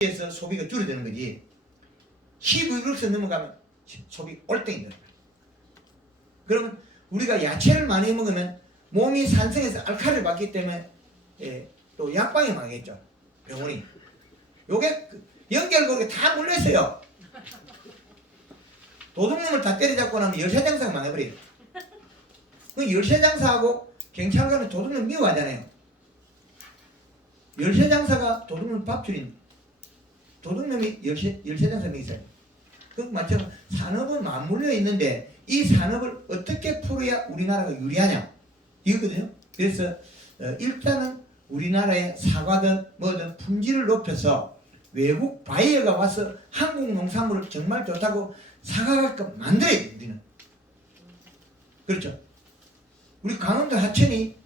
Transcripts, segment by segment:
에서 소비가 줄어드는 거지. 12%를 넘어가면 소비 올땡이 됩니다. 그러면 우리가 야채를 많이 먹으면 몸이 산성에서 알칼리를 받기 때문에 또 약방이 망하겠죠. 병원이. 요게 연결고리가 다 물려있어요. 도둑놈을 다 때려잡고 나면 열쇠장사가 망해버려요. 그 열쇠장사하고 경찰 가면 도둑놈 미워하잖아요. 열쇠장사가 도둑놈 밥줄인 도둑놈이 열쇠장사가 있어요. 그 마찬가지로 산업은 맞물려 있는데 이 산업을 어떻게 풀어야 우리나라가 유리하냐 이거거든요. 그래서 일단은 우리나라의 사과든 뭐든 품질을 높여서 외국 바이어가 와서 한국 농산물을 정말 좋다고 사과가끔 만들어야 돼. 우리는 그렇죠. 우리 강원도 하천이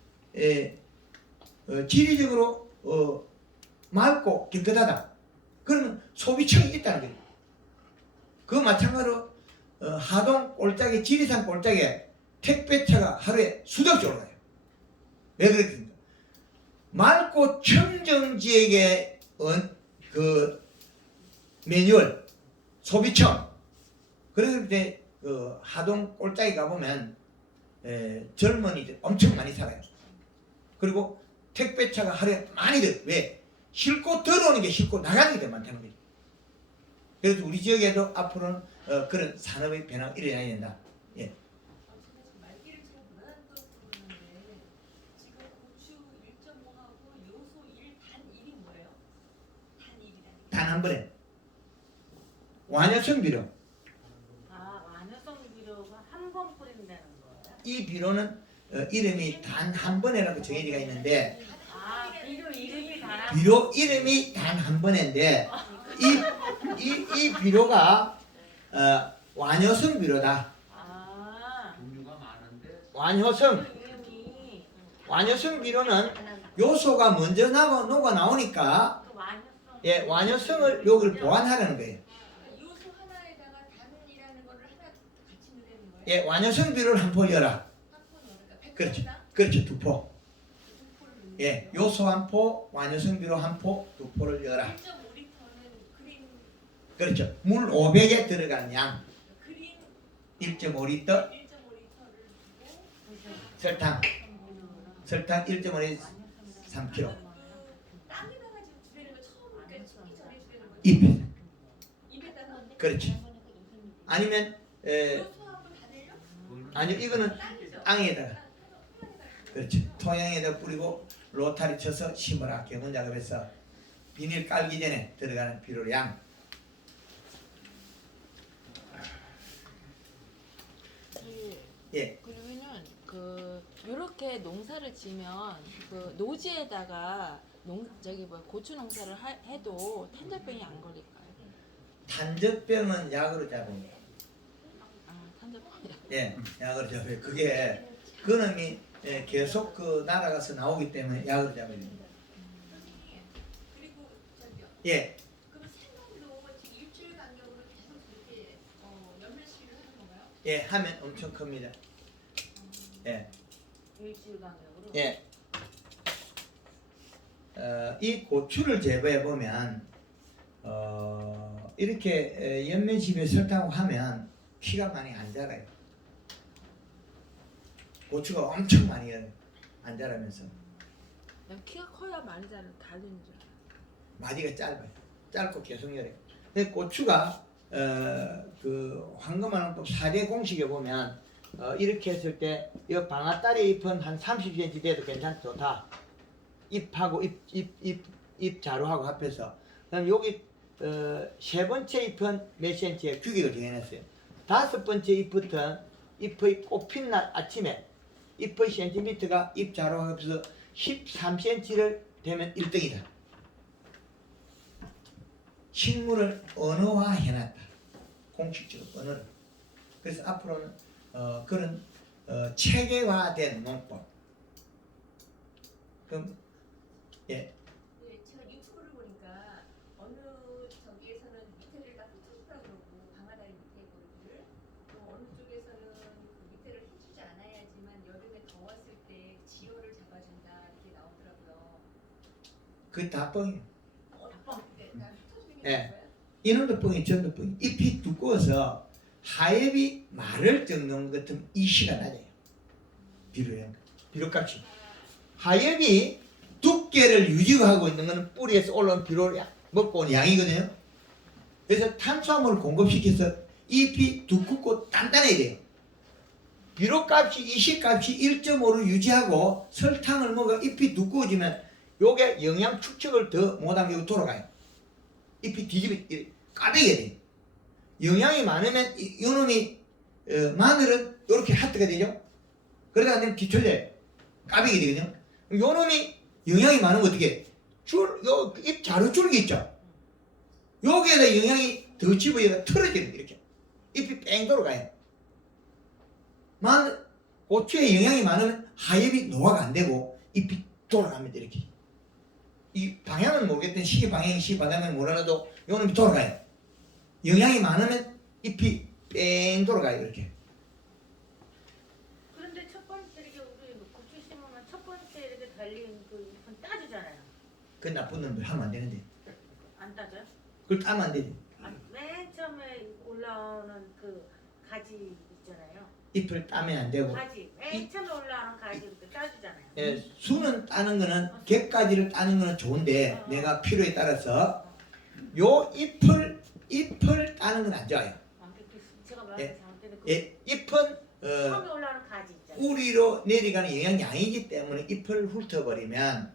지리적으로 맑고 깨끗하다. 그러면 소비층이 있다는 거예요. 그 마찬가지로 하동 꼴짝에 지리산 꼴짝에 택배차가 하루에 수덕지 올라가요. 왜 그렇습니까? 맑고 청정지역의 그 매뉴얼 소비층 그래서 이제 하동 꼴짝에 가보면 젊은이들 엄청 많이 살아요. 그리고 택배차가 하루에 많이들 왜? 싣고 들어오는 게 싣고 나가는 게 많다는 거죠. 그래서 우리 지역에도 앞으로는 그런 산업의 변화가 일어나야 된다. 예. 말귀를 잘 못하는 것 같은데 지금 고추 1.5하고 요소 1, 단 1이 뭐예요? 단 1이라는 게. 단 한 번에 완효성 비료. 아, 완효성 비료가 한 번 뿌린다는 거예요? 이 비료는 이름이 단 한 번에라고 정해지가 있는데 아, 비료 이름이 다. 비료 이름이 단 한 번인데 이 비료가 완효성 비료다. 아, 종류가 많은데 완효성 이름이 완효성 비료는 요소가 먼저 녹아 나오니까 또 완효성. 예 완효성을 요걸 보완하라는 거예요. 요소 하나에다가 단이라는 거를 하나 같이 넣는 거예요? 예 완효성 비료를 한 포 열라. 한포 넣으니까 그렇죠. 100g당 그렇죠. 두 포. 2포를 넣는 예 요소 한 포, 완효성 비료 한 포, 두 포를 열라. 1.5리터는 그린 그렇죠. 물 500에 들어간 양 그린 1.5리터 1.5리터를 주고 설탕 1.5에 3kg. 땅에다가 지금 주려는 거 처음 그러니까 씻기 전에 주려는 거 입에 입에다가 그렇지. 아니면 요소하고 다 내려? 아니요 이거는 땅이죠? 땅에다가 그렇지. 토양에다 뿌리고 로타리 쳐서 심어라. 개분 작업해서 비닐 깔기 전에 들어가는 비료 양. 예. 그러면은 요렇게 농사를 지면 그 노지에다가 고추 농사를 해도 탄저병이 안 걸릴까요? 탄저병은 약으로 잡습니다. 아, 탄저병이. 예, 약으로 잡아요. 그게 그놈이 계속 그 날아가서 나오기 때문에 약으로 잡아야 됩니다. 선생님 그리고 저기요 예, 그럼 생강도 지금 일주일 간격으로 계속 이렇게 연면시를 하는 건가요? 예, 하면 엄청 큽니다. 예, 일주일 간격으로. 예. 이 고추를 제거해 보면 이렇게 연면십에 설탕하고 하면 키가 많이 안 자라요. 고추가 엄청 많이 안 자라면서 그냥 키가 커야 많이 다르는 줄 알아요. 마디가 짧아요. 짧고 계속 열어요. 근데 고추가 그 황금알은 4대 공식에 보면 이렇게 했을 때 이 방아다리 잎은 한 30cm 돼도 괜찮다 좋다. 잎하고 잎 자루하고 합해서 그럼 여기 세 번째 잎은 몇 cm에 규격을 정해놨어요. 다섯 번째 잎부터 잎의 꽃핀 날 아침에 잎의 센티미터가 잎 자루하고 합해서 13cm를 되면 1등이다. 식물을 언어화해놨다. 공식적으로 언어를. 그래서 앞으로는 그런 체계화된 농법. 그럼 예. 네, 제가 유튜브를 보니까 어느 저기에서는 밑에를 다 흩어주라 그러고 방아다리 밑에 거를 또 어느 쪽에서는 그 밑에를 해주지 않아야지만 여름에 더웠을 때 지혈을 잡아준다 이렇게 나오더라고요. 그 다 뻥이에요. 네, 다 흩어주게 예. 이놈도 뻥이 전도 뻥이. 잎이 두꺼워서 하엽이 말을 적는 것 같으면 이시가 낮아요. 비료값이. 하엽이 두께를 유지하고 있는 것은 뿌리에서 올라온 비료를 먹고 온 양이거든요. 그래서 탄수화물을 공급시켜서 잎이 두껍고 단단해야 돼요. 비료값이 이시값이 1.5를 유지하고 설탕을 먹어 잎이 두꺼워지면 요게 영양 축적을 더 못하면 이거 돌아가요. 잎이 뒤집어 까베게 돼요. 영양이 많으면 요놈이 마늘은 이렇게 하트가 되죠. 그러다 보면 뒤틀려요. 까베게 되거든요. 요놈이 영양이 많으면 어떻게 잎 자루줄기 있죠. 여기에다 영양이 더 집어야 틀어지는 이렇게 잎이 뺑 돌아가요. 고추에 영양이 많으면 하엽이 노화가 안 되고 잎이 돌아갑니다. 이렇게 이 방향은 모르겠던 시 방향이 시 방향은 몰라도 요놈이 돌아가요. 영양이 많으면 잎이 뺑 돌아가요. 이렇게. 그런데 첫 번째 이렇게 우리 고추 심으면 첫 번째 이렇게 달린 그 잎은 따주잖아요. 그 나쁜 놈들 하면 안 되는데 안 따져요? 그걸 따면 안 되지. 맨 처음에 올라오는 그 가지 있잖아요. 잎을 따면 안 되고 가지 맨 처음에 올라오는 가지 이렇게 따주잖아요. 예, 수는 따는 거는 객가지를 따는 거는 좋은데 내가 필요에 따라서 요 잎을 따는 건 안 좋아요. 제가 말하는 잘못되는 그 예, 잎은 처음에 올라오는 가지 있잖아요. 뿌리로 내려가는 영양량이기 때문에 잎을 훑어버리면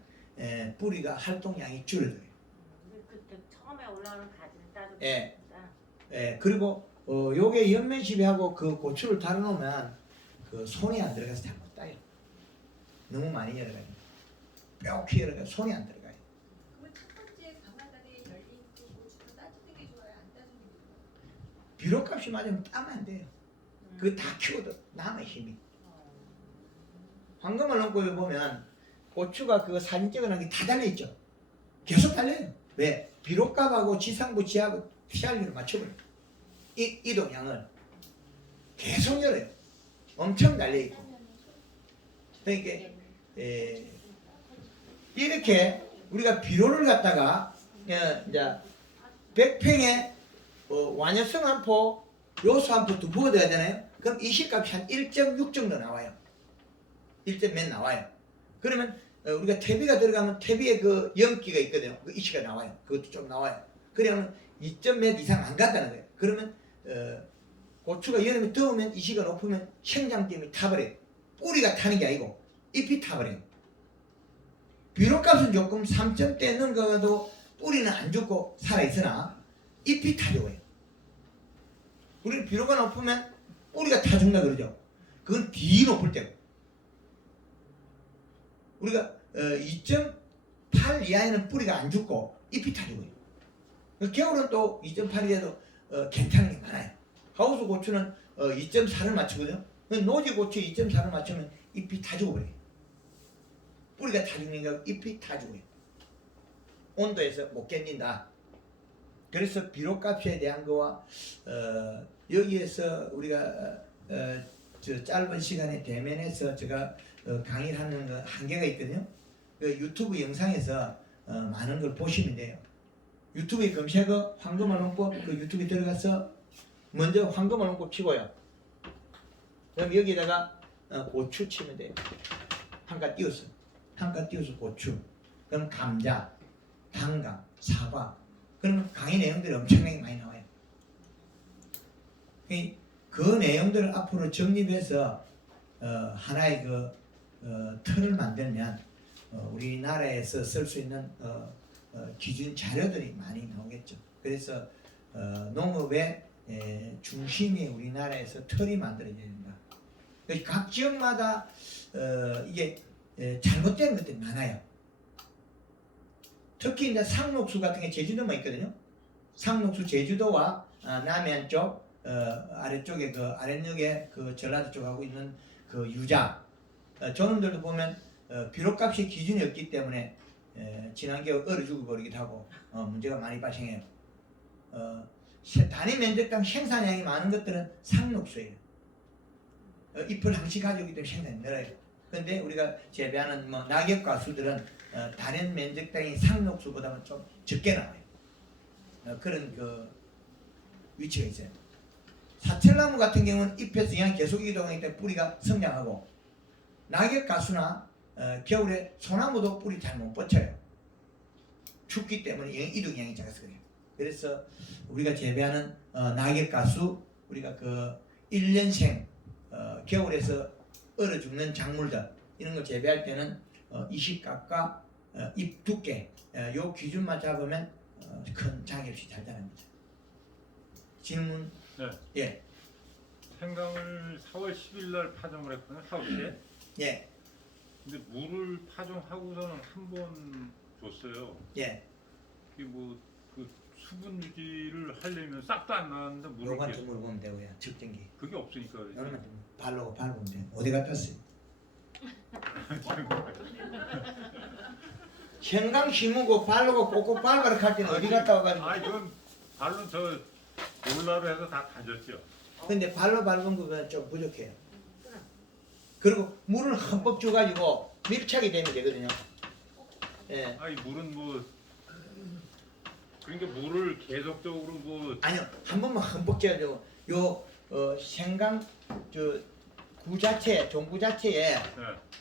뿌리가 활동량이 줄어들어요. 그때 처음에 올라오는 가지는 따주고 예. 있습니다. 그리고 요게 연면시비하고 그 고추를 달아놓으면 그 손이 안 들어가서 잘 못 따요. 너무 많이 열어가요. 뼈키 열어가 손이 안 들어가요. 그러면 첫 번째 방아다리에 열린 그 고추를 따주는 게 좋아요? 안 따주는 게 좋아요? 비료값이 맞으면 따면 안 돼요. 그거 다 키워도 남의 힘이. 황금을 넣고 보면 고추가 그 사진 찍어놓은 게 다 달려있죠. 계속 달려요. 왜? 비료값하고 지상부치하고 TRU를 맞춰버려요. 이동량을 계속 열어요. 엄청 달려있고. 그러니까 이렇게 우리가 비료를 갖다가 이제 100평에 완효성 한 포, 요소 한 포 두 포가 돼야 되나요? 그럼 이 시값이 한 1.6 정도 나와요. 1점 몇 나와요. 그러면 우리가 퇴비가 들어가면 퇴비에 그 염기가 있거든요. 그 이시가 나와요. 그것도 좀 나와요. 그러면 2점 몇 이상 안 간다는 거예요. 그러면 고추가 여름에 더우면 이시가 높으면 생장 때문에 타버려요. 뿌리가 타는 게 아니고 잎이 타버려요. 비료값은 조금 3점대 넘어가도 뿌리는 안 죽고 살아있으나 잎이 타 죽어요. 우리는 비료가 높으면 뿌리가 타 죽나 그러죠. 그건 뒤 높을 때고. 우리가 2.8 이하에는 뿌리가 안 죽고 잎이 타 죽어요. 겨울은 또 2.8이라도 괜찮은 게 많아요. 하우스 고추는 2.4를 맞추거든요. 노지 고추 2.4를 맞추면 잎이 다 죽어버려요. 뿌리가 다 죽으니까 잎이 다 죽어요. 온도에서 못 견딘다. 그래서 비료값에 대한 거와 여기에서 우리가 저 짧은 시간에 대면해서 제가 강의를 하는 거 한계가 있거든요. 그 유튜브 영상에서 많은 걸 보시면 돼요. 유튜브에 검색어 황금알원법 그 유튜브에 들어가서 먼저 황금알원법 치고요. 그럼 여기다가 고추 치면 돼요. 한 칸 띄워서 고추. 그럼 감자, 단감, 사과. 그러면 강의 내용들이 엄청나게 많이 나와요. 그 내용들을 앞으로 정립해서 하나의 그 틀을 만들면 우리나라에서 쓸 수 있는 기준 자료들이 많이 나오겠죠. 그래서 농업의 중심이 우리나라에서 틀이 만들어져야 된다. 각 지역마다 이게 잘못된 것들이 많아요. 특히 이제 상록수 같은 게 제주도만 있거든요. 상록수 제주도와 남해안 쪽 아래쪽에 그 아랫역에 그 전라도 쪽하고 있는 그 유자 저놈들도 보면 비료값이 기준이 없기 때문에 친환경 얼어 죽어버리기도 하고 문제가 많이 발생해요. 단위 면적당 생산량이 많은 것들은 상록수예요. 잎을 항시 가지고 있기 때문에 생산이 늘어요. 그런데 우리가 재배하는 뭐 낙엽과 수들은 다른 면적당이 상록수보다는 좀 적게 나와요. 그런 그 위치가 있어요. 사철나무 같은 경우는 잎에서 그냥 계속 이동하기 때문에 뿌리가 성장하고, 낙엽가수나 겨울에 소나무도 뿌리 잘 못 뻗쳐요. 춥기 때문에 이동 영향이 작아서 그래요. 그래서 우리가 재배하는 낙엽가수, 우리가 그 1년생 겨울에서 얼어 죽는 작물들 이런 걸 재배할 때는 20갑과 잎 두께 요 기준만 잡으면 큰 장애 없이 잘 자랍니다. 질문? 네. 예. 생강을 4월 10일 날 파종을 했거든요. 하우스에. 예. 근데 물을 파종하고서는 한 번 줬어요. 예. 이게 뭐 그 수분 유지를 하려면 싹도 안 나왔는데 물을 요만 계속 좀 물어보면 되고요. 측정기. 그게 없으니까 그러지. 요만 좀 발로 밟으면 돼요. 어디 갔다 왔어요? 생강 심으고 발르고 꼭꼭 밟아라 할 때는 어디 갔다 와가지고. 아 이건 발로 저 롤러로 해서 다 다졌죠. 근데 발로 밟은 거는 좀 부족해요. 그리고 물을 흠뻑 줘가지고 밀착이 되면 되거든요. 예. 아이 물은 뭐 그러니까 물을 계속적으로 뭐 아니요, 한 번만 흠뻑 줘가지고 요 생강 구 자체, 종구 자체에 네.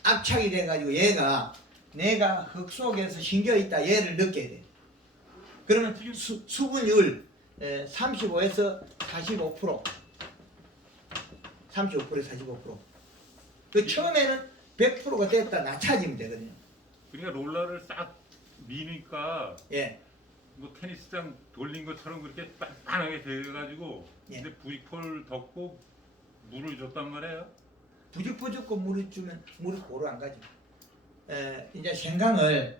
압착이 돼가지고 얘가 내가 흙 속에서 심겨 있다 얘를 느껴야 돼. 그러면 수분율 35에서 45%, 35%에서 45%. 그 처음에는 100%가 됐다 낮춰지면 되거든요. 그러니까 롤러를 싹 미니까 예, 뭐 테니스장 돌린 것처럼 그렇게 빤빤하게 돼가지고 예. 근데 부익포를 덮고 물을 줬단 말이에요. 부직부직고 물을 주면 물이 고루 안 가죠. 이제 생강을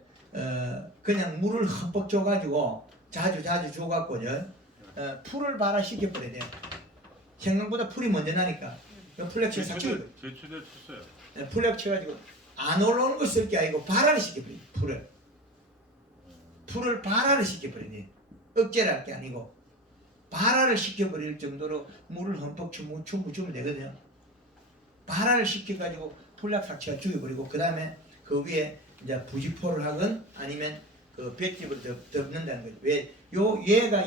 그냥 물을 흠뻑 줘가지고 자주 줘갖고요. 풀을 발화시켜 버려야 돼요. 생강보다 풀이 먼저 나니까 플렉스 삭히고 제초제 쳤어요. 플렉 쳐가지고 안 올라오는 거 쓸 게 아니고 발화를 시켜버려요. 풀을 발화를 시켜버려야 돼요. 억제를 할 게 아니고 발화를 시켜버릴 정도로 물을 흠뻑 주면 되거든요. 발화를 시켜가지고 풀약 삭체가 죽여버리고 그 다음에 그 위에 이제 부직포를 하건 아니면 그 볏짚을 덮는다는 거죠. 왜? 얘가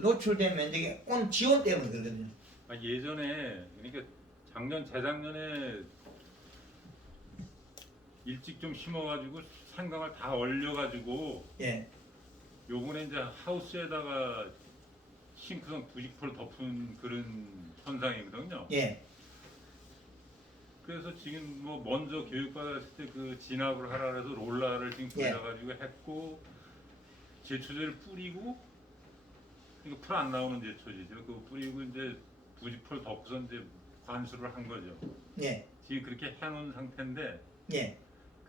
노출된 면적이 지온 때문에 그러거든요. 아, 예전에 그러니까 작년 재작년에 일찍 좀 심어가지고 생강을 다 얼려가지고 예, 요번에 이제 하우스에다가 싱크성 부직포를 덮은 그런 현상이거든요. 예, 그래서 지금 뭐 먼저 교육받았을 때 그 진압을 하라 그래서 롤라를 지금 예. 돌려가지고 했고 제초제를 뿌리고 그러니까 풀 안 나오는 제초제죠. 그거 뿌리고 이제 부직포를 덮고서 이제 관수를 한 거죠. 예, 지금 그렇게 해놓은 상태인데 예.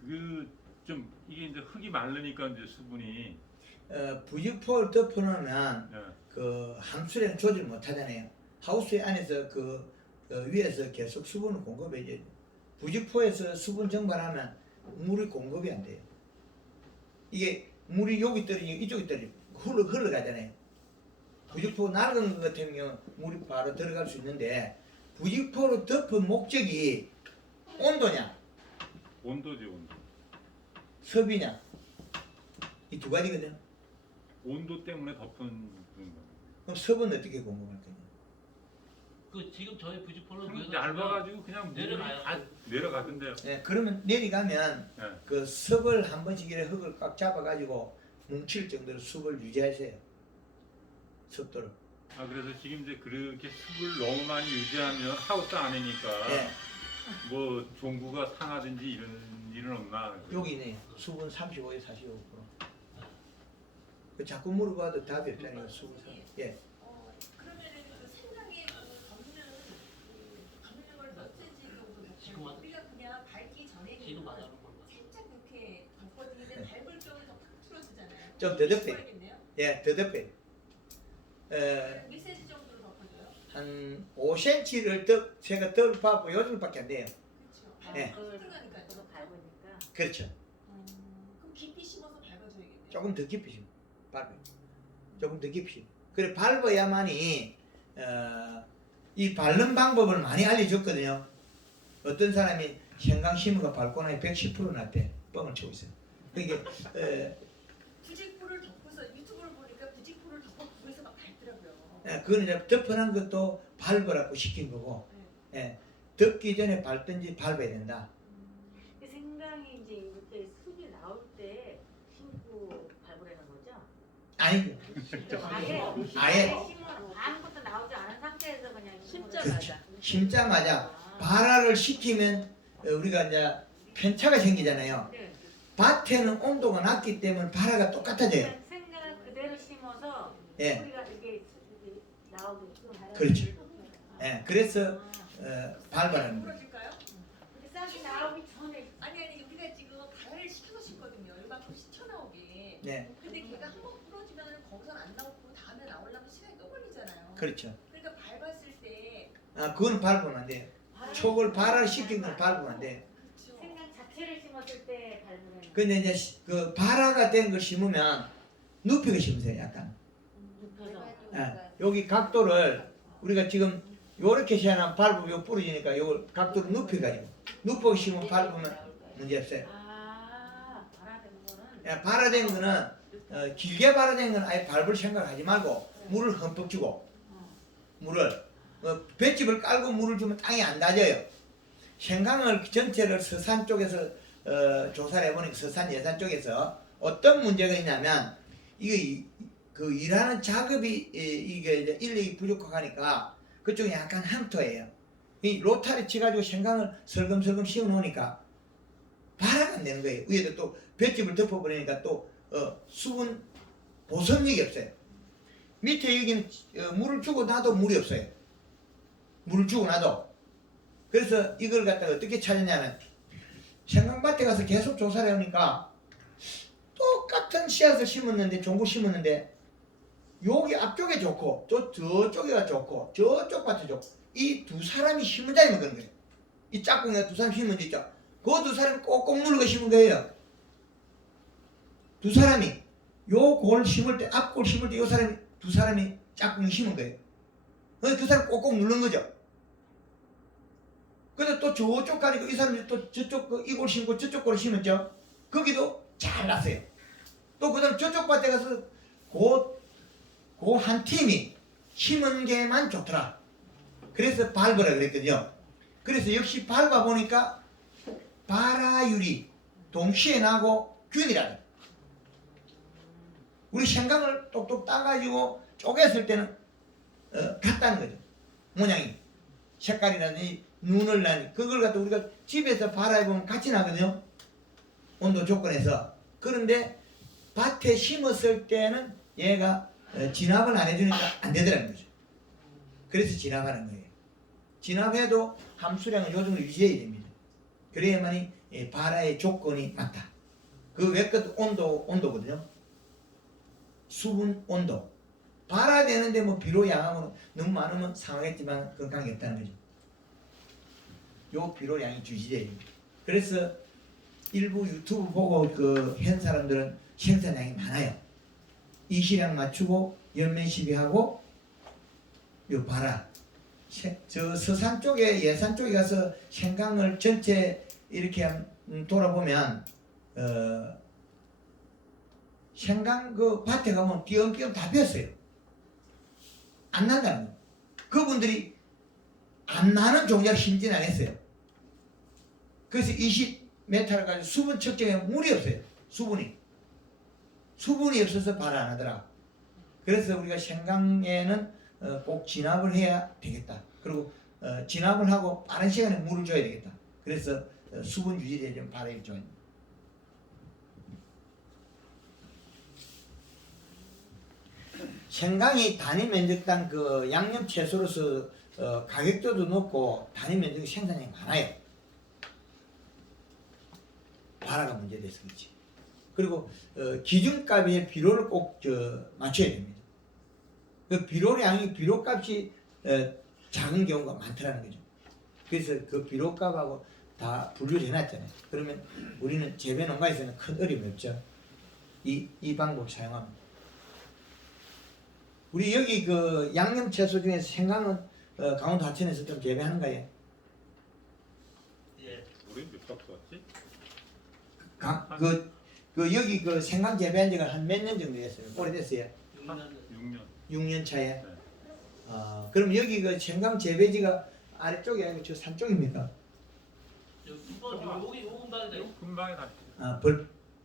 그 좀 이게 이제 흙이 마르니까 이제 수분이 부직포를 덮어놓으면 예. 그 함수량 조절 못하잖아요. 하우스 안에서 그 위에서 계속 수분을 공급해줘야 돼요. 부직포에서 수분 증발하면 물이 공급이 안 돼요. 이게 물이 여기 떨어지고 이쪽에 떨어지고 흘러가잖아요. 부직포 낡은 것 같은 경우 물이 바로 들어갈 수 있는데 부직포로 덮은 목적이 온도냐 온도지 온도. 섭이냐 이 두 가지거든요. 온도 때문에 덮은 그런 거. 그럼 섭은 어떻게 공급할 거냐? 그 지금 저희 부지포는 그럼 얇아가지고 그냥 물이 내려가요. 다 내려가던데요. 예, 그러면 내려가면 예. 그 섭을 한 번씩 이렇게 흙을 꽉 잡아가지고 뭉칠 정도로 습을 유지하세요. 습도를. 아 그래서 지금 이제 그렇게 습을 너무 많이 유지하면 하우스 안이니까 예, 뭐 종구가 상하든지 이런 일은 없나? 여기네. 습은 35에서 45%. 그 자꾸 물어봐도 답이 없잖아요. 습은 예. 그러면은 그 생강에 그 덮는 걸 몇 cm 정도 지금 덮고 우리가 그냥 밟기 전에는 지금 말하는 거. 살짝 이렇게 덮어주는데 네. 밟을 경우 더 팍 틀어지잖아요. 좀 더 덮어요. 덮어야겠네요. 예, 더 덮어요. 몇 cm 정도로 덮어줘요? 한 5cm를 제가 덜 밟고 요즘밖에 안 돼요. 그렇죠. 예. 들어가니까. 그거 밟으니까. 그렇죠. 그럼 깊이 심어서 밟아줘야겠네요. 조금 더 깊이 심 밟아요. 조금 더 깊이. 그래 밟아야만이 이 밟는 방법을 많이 알려줬거든요. 어떤 사람이 생강 심어가 밟고 나니 110% 났대. 뻥을 치고 있어요. 그게 부직포를 덮고서 유튜브를 보니까 부직포 그거는 이제 덮어놓은 것도 밟으라고 시킨 거고, 예, 덮기 전에 밟든지 밟아야 된다. 그 생강이 이제 이때 숲이 나올 때 심고 밟으라는 거죠? 아니죠. 아예 심어 아무것도 나오지 않은 상태에서 그냥 심자마자. 심자마자 발화를 시키면 우리가 이제 편차가 생기잖아요. 네. 밭에는 온도가 낮기 때문에 발화가 똑같아져요. 생강 그대로 심어서 예. 뿌리가 이렇게 나오게끔. 그렇죠. 예, 그래서 밟아라는 거예요. 부러질까요? 근데 싹이 나오기 전에 아니 우리가 지금 발화를 시켜서 심거든요. 이만큼 시쳐 나오게. 네, 근데 걔가 한 번 부러지면 거기선 안 나오고 다음에 나오려면 시간이 또 걸리잖아요. 그렇죠. 그러니까 밟았을 때 그건 밟으면 안 돼요. 촉을 발화를 시킨 건 밟으면 안 돼요. 그렇죠. 생강 자체를 심었을 때 밟으라는 근데 이제 그 발화가 된 걸 심으면 눕히고 심으세요, 약간. 눕혀서. 여기 각도를 우리가 지금 요렇게 시원하면 밟으면 요 부러지니까 요 각도를 눕혀가지고 눕히고 심으면 밟으면 문제 없어요. 발화된 거는 예, 발화된 거는 길게 발화된 건 아예 밟을 생각하지 말고 물을 흠뻑 주고 물을 볏짚을 깔고 물을 주면 땅이 안 닿아요. 생강을 전체를 서산 쪽에서 조사를 해보니까 서산 예산 쪽에서 어떤 문제가 있냐면 이게 그 일하는 작업이 이게 이제 인력이 부족하니까 그쪽이 약간 항토예요. 이 로타리 치가지고 생강을 설금설금 씌워 놓으니까 발화가 안 되는 거예요. 위에도 또 볏짚을 덮어버리니까 또 수분 보선력이 없어요. 밑에 여기는 물을 주고 나도 물이 없어요. 물을 주고 나도. 그래서 이걸 갖다가 어떻게 찾았냐면 생강밭에 가서 계속 조사를 해보니까 똑같은 씨앗을 심었는데 종고 심었는데 여기 앞쪽에 좋고 저쪽에가 좋고 저쪽 밭에 좋고 이 두 사람이 심은 자리만 그런 거예요. 이 짝꿍이가 두 사람 심은 데 있죠. 그 두 사람이 꼭꼭 누르고 심은 거예요. 두 사람이 요 골 심을 때 앞골 심을 때 요 사람이 두 사람이 짝꿍이 심은 거예요. 그래서 두 사람 꼭꼭 누른 거죠. 그래서 또 저쪽 가니까 이 사람이 또 저쪽 이골 심고 저쪽 골 심었죠. 거기도 잘 났어요. 또 그 다음 저쪽 밭에 가서 그 한 팀이 심은 게만 좋더라. 그래서 밟으라 그랬거든요. 그래서 역시 밟아보니까 발화율이 동시에 나고 균일하다. 우리 생강을 똑똑 따가지고 쪼갰을 때는 같다는 거죠. 모양이 색깔이라든지 눈을 나니 그걸 갖다 우리가 집에서 발화해보면 같이 나거든요. 온도 조건에서. 그런데 밭에 심었을 때는 얘가 진압을 안 해주니까 안 되더라는 거죠. 그래서 진압하는 거예요. 진압해도 함수량은 요 정도 유지해야 됩니다. 그래야만이 발화의 조건이 맞다. 그 외것 온도거든요. 수분 온도. 발화되는데 뭐 비료 양하고 너무 많으면 상하겠지만 그건 관계없다는 거죠. 요 비료 양이 유지돼야 됩니다. 그래서 일부 유튜브 보고 한 사람들은 생산량이 많아요. 이 시량 맞추고 열매 시비하고 요 발화. 저 서산 쪽에 예산 쪽에 가서 생강을 전체 이렇게 돌아보면 생강 그 밭에 가면 띄엄띄엄 다 피었어요. 안 난다는 거예요. 그분들이 안 나는 종자를 심진 안 했어요. 그래서 20m를 가지고 수분 측정에 물이 없어요. 수분이 없어서 발화 안 하더라. 그래서 우리가 생강에는 꼭 진압을 해야 되겠다. 그리고 진압을 하고 빠른 시간에 물을 줘야 되겠다. 그래서 수분 유지에 좀 발화율 좋아요. 생강이 단위 면적당 그 양념 채소로서 가격도도 높고 단위 면적 생산량이 많아요. 발화가 문제돼서 그렇지. 그리고 기준값의 비료를 꼭 맞춰야 됩니다. 그 비료값이 작은 경우가 많더라는 거죠. 그래서 그 비료값하고 다 분류를 해놨잖아요. 그러면 우리는 재배 농가에서는 큰 어려움이 없죠. 이 방법 사용하면. 우리 여기 그 양념 채소 중에서 생강은 강원도 하천에서 좀 재배하는 거예요. 예. 우리 몇 박스 왔지? 여기 그 생강 재배한 지가 한 몇 년 정도 됐어요. 오래됐어요. 6년 6년. 6년 차에. 그럼 여기 그 생강 재배지가 아래쪽이 아니고 저 산 쪽입니까? 여기 요 근방에다 금방에 다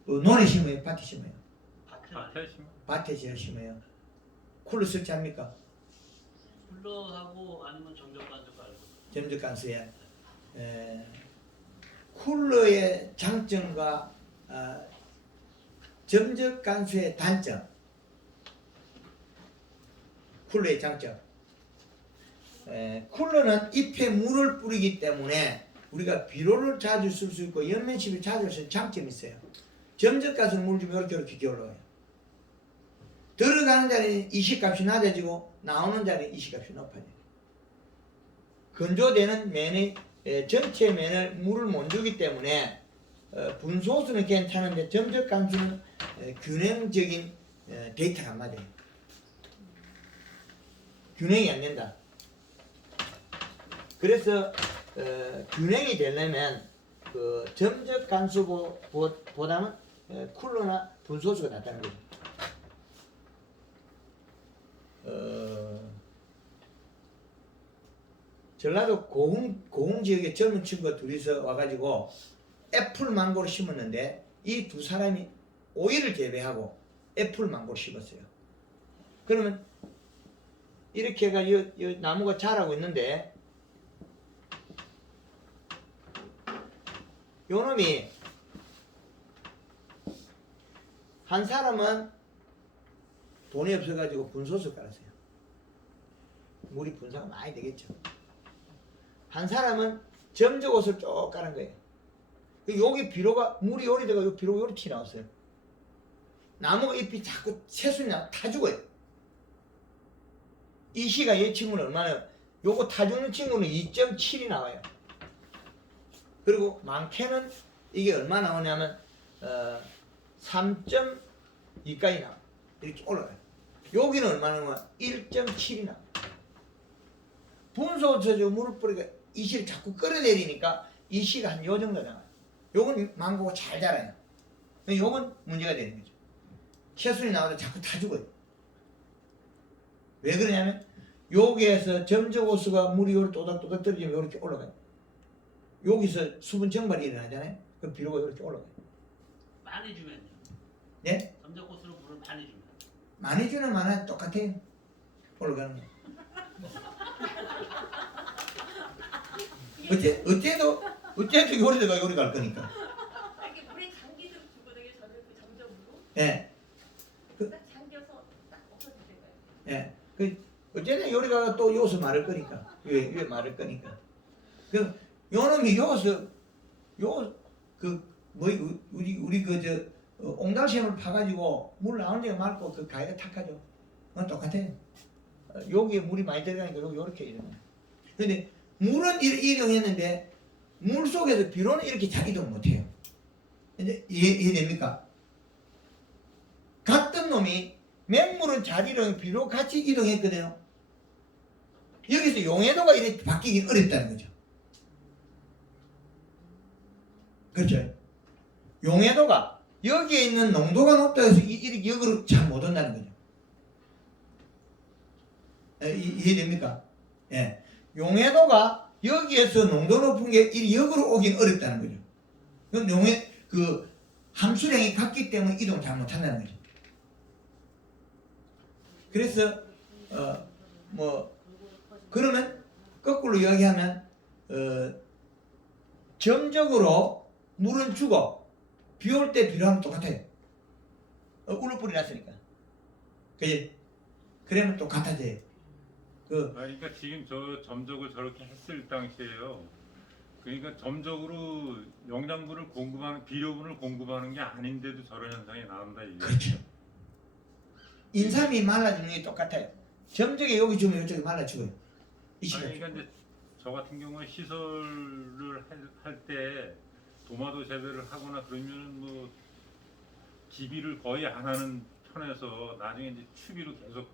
논에 심어요? 밭에 심어요? 밭에 많이 밭에 심어. 밭에 심어요. 쿨러 설치합니까? 쿨러하고 아니면 정적관적 깔고. 점적관수에 쿨러의 장점과 점적관수의 단점. 쿨러의 장점. 쿨러는 잎에 물을 뿌리기 때문에 우리가 비료를 자주 쓸 수 있고 연면십을 자주 쓸 장점이 있어요. 점적가스는 물 주면 이렇게 기울어요. 들어가는 자리는 이식값이 낮아지고 나오는 자리는 이식값이 높아져요. 건조되는 면의 전체 면을 물을 못 주기 때문에 분소수는 괜찮은데 점적관수는 균형적인 데이터가 안 맞아요. 균형이 안 된다. 그래서 균형이 되려면 그 점적 간수보다는 쿨러나 분소수가 낫다는 거죠. 전라도 고흥 지역에 젊은 친구가 둘이서 와가지고 애플 망고를 심었는데 이 두 사람이 오이를 재배하고 애플 망고를 심었어요. 그러면 이렇게 해가 이 나무가 자라고 있는데 요 놈이 한 사람은 돈이 없어가지고 분소수 깔았어요. 물이 분사가 많이 되겠죠. 한 사람은 점적옷을 쭉 깔은 거예요. 여기 비료가 물이 요리 돼가 요 비료가 요리 튀어나왔어요. 나무가 잎이 자꾸 새순이 타 죽어요. 이 시가 이 친구는 얼마나 요거 타 죽는 친구는 2.7이 나와요. 그리고 많게는 이게 얼마 나오냐면 3.2까지 나와. 이렇게 올라가요. 여기는 얼마 나오면 1.7이 나와. 분소저저 물을 뿌리가 이 시를 자꾸 끌어내리니까 이 시가 한 요 정도 나와요. 요건 망고가 잘 자라요. 요건 문제가 되는 거죠. 채순이 나오다 자꾸 타 죽어요. 왜 그러냐면 여기에서 점적호수가 물이 요렇게 또닥또닥 떨어지면 요렇게 올라가요. 여기서 수분 증발이 일어나잖아요. 그럼 비료가 이렇게 올라가요. 많이 주면요. 네? 점적코스로 물을 많이 주면. 많이 주는 많아 똑같아요. 올라가는 거. 어째도 요리다가 요리 갈 거니까. 이렇게 물에 잠기도록 주거든요. 저는 그 점점으로 예. 딱 잠겨서 딱 없어질 때가요. 예. 어쨌든 요리가 또 요서 마를 거니까. 위에 마를 거니까. 그 요놈이 요서 우리 옹달샘을 파가지고 물 나오는 데가 맑고 그 가위가 탁하죠. 그건 똑같아요. 여기에 물이 많이 들어가니까 요렇게 이동해요. 근데 물은 이동했는데 물 속에서 비료는 이렇게 잘 이동 못해요. 이제 이해됩니까? 같은 놈이 맹물은 잘 이동해 비료 같이 이동했거든요. 여기서 용해도가 이렇게 바뀌긴 어렵다는 거죠. 그렇죠? 용해도가 여기에 있는 농도가 높다 해서 이렇게 역으로 잘 못 온다는 거죠. 이해됩니까? 예. 용해도가 여기에서 농도 높은 게 이 역으로 오긴 어렵다는 거죠. 그럼 그 함수량이 같기 때문에 이동 잘 못한다는 거죠. 그래서 그러면 거꾸로 이야기하면 점적으로 물은 주고 비 올 때 비료하면 똑같아요. 울루뿌리 났으니까. 그지? 그러면 똑같아져요. 그러니까 지금 저 점적을 저렇게 했을 당시에요. 그러니까 점적으로 영양분을 공급하는 비료분을 공급하는 게 아닌데도 저런 현상이 나온다 이게. 그렇죠. 인삼이 말라지는 게 똑같아요. 점적에 여기 주면 이쪽에 말라 죽어요. 이 시간. 그러니까 이제 저 같은 경우에 시설을 할 때 도마도 재배를 하거나 그러면 뭐 기비를 거의 안 하는 편에서 나중에 이제 추비로 계속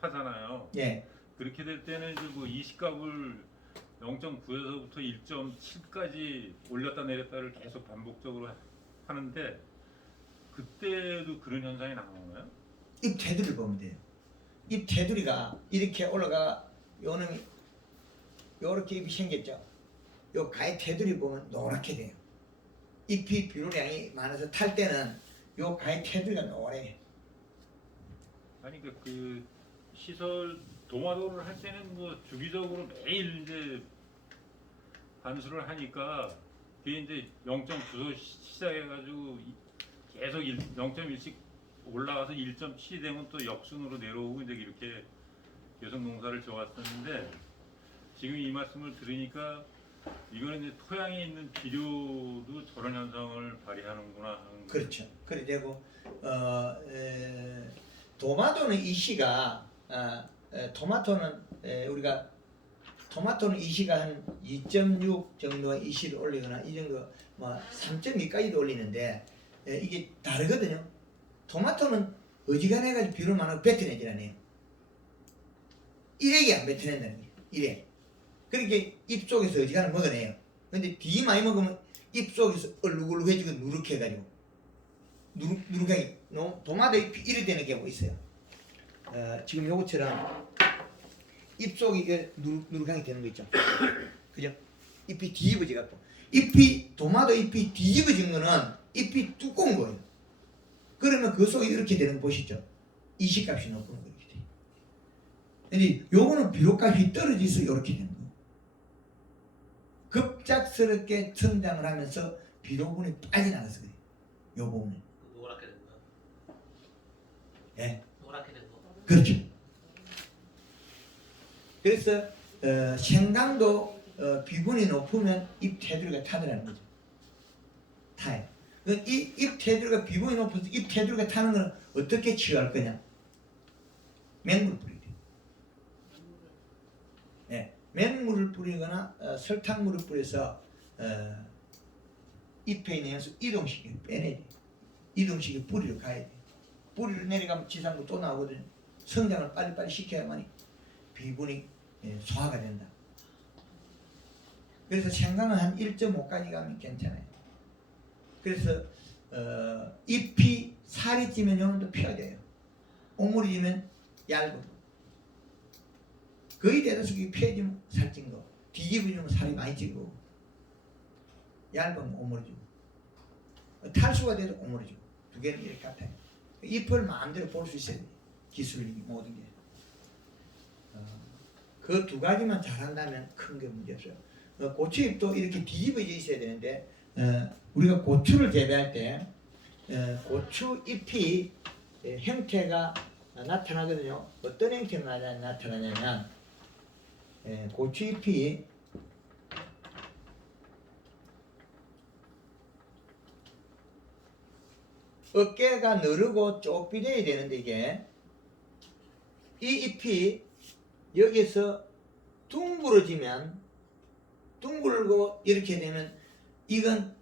하잖아요. 예. 그렇게 될 때는 이제 뭐 이식값을 0.9에서부터 1.7까지 올렸다 내렸다를 계속 반복적으로 하는데 그때도 그런 현상이 나오나요? 잎 테두리를 보면 돼요. 잎 테두리가 이렇게 올라가 요놈이 요렇게 잎이 생겼죠. 요 가위 테두리 보면 노랗게 돼요. 잎이 비료량이 많아서 탈 때는 요 가위 테두리가 노래. 아니 그 시설 도마도를 할 때는 뭐 주기적으로 매일 이제 반수를 하니까 그게 이제 0.9도 시작해가지고 계속 0.1씩 올라가서 1.7이 되면 또 역순으로 내려오고 이제 이렇게 계속 농사를 지어왔었는데 지금 이 말씀을 들으니까 이거는 이제 토양에 있는 비료도 저런 현상을 발휘하는구나 하는 그렇죠. 그래 되고 도마도는 이시가 토마토는 우리가 토마토는 이시가 한 2.6 정도의 이시를 올리거나 이 정도 뭐 3.2까지도 올리는데 이게 다르거든요. 토마토는 어지간해가지고 비료를 많이 뱉어내질 않아요. 일액이 안 뱉어낸다는 거예요. 일액. 그렇게 입 속에서 어지간하면 먹어내요. 근데 비 많이 먹으면 입 속에서 얼룩얼룩해지고 누룩해가지고 누룩하게 도마도 잎이 이래 되는 경우가 있어요. 지금 요것처럼 입 속이 누룩하게 되는 거 있죠. 그죠? 잎이 뒤집어져 갖고 도마도 잎이 뒤집어진 거는 잎이 두꺼운 거예요. 그러면 그 속에 이렇게 되는 거 보시죠. 이식값이 높은 거예요. 근데 요거는 비료값이 떨어져서 이렇게 되는 거예요. 급작스럽게 성장을 하면서 비료분이 빠져나가서 그래요. 요 부분은. 노랗게 된 거. 예. 노랗게 된 거. 그렇죠. 그래서 생강도 비분이 높으면 잎 테두리가 타더라는 거죠. 타요. 잎 테두리가 비분이 높아서 잎 테두리가 타는 건 어떻게 치유할 거냐? 맹물을 뿌려야 돼요. 네. 맹물을 뿌리거나 설탕물을 뿌려서 잎에 있는 연수 이동시켜 빼내야 돼요. 이동시켜 뿌리로 가야 돼요. 뿌리로 내려가면 지상구 또 나오거든요. 성장을 빨리빨리 시켜야만이 비분이 소화가 된다. 그래서 생강은 한 1.5까지 가면 괜찮아요. 그래서 잎이 살이 찌면 요놈도 펴야 돼요. 옥물이 지면 얇고 거의 대다수가 펴지면 살찐 거, 뒤집어지면 살이 많이 찌고 얇으면 옥물이지고 탈수가 돼도 옥물이지고 두 개는 이렇게 같아요. 잎을 마음대로 볼 수 있어야 돼요. 기술이 모든 게. 그 두 가지만 잘한다면 큰 게 문제 없어요. 고추잎도 이렇게 뒤집어져 있어야 되는데 우리가 고추를 재배할 때 고추 잎이 형태가 나타나거든요. 어떤 형태로 나타나냐면 고추 잎이 어깨가 너르고 쪼삐져야 되는데 이게 이 잎이 여기서 둥글고 이렇게 되면 이건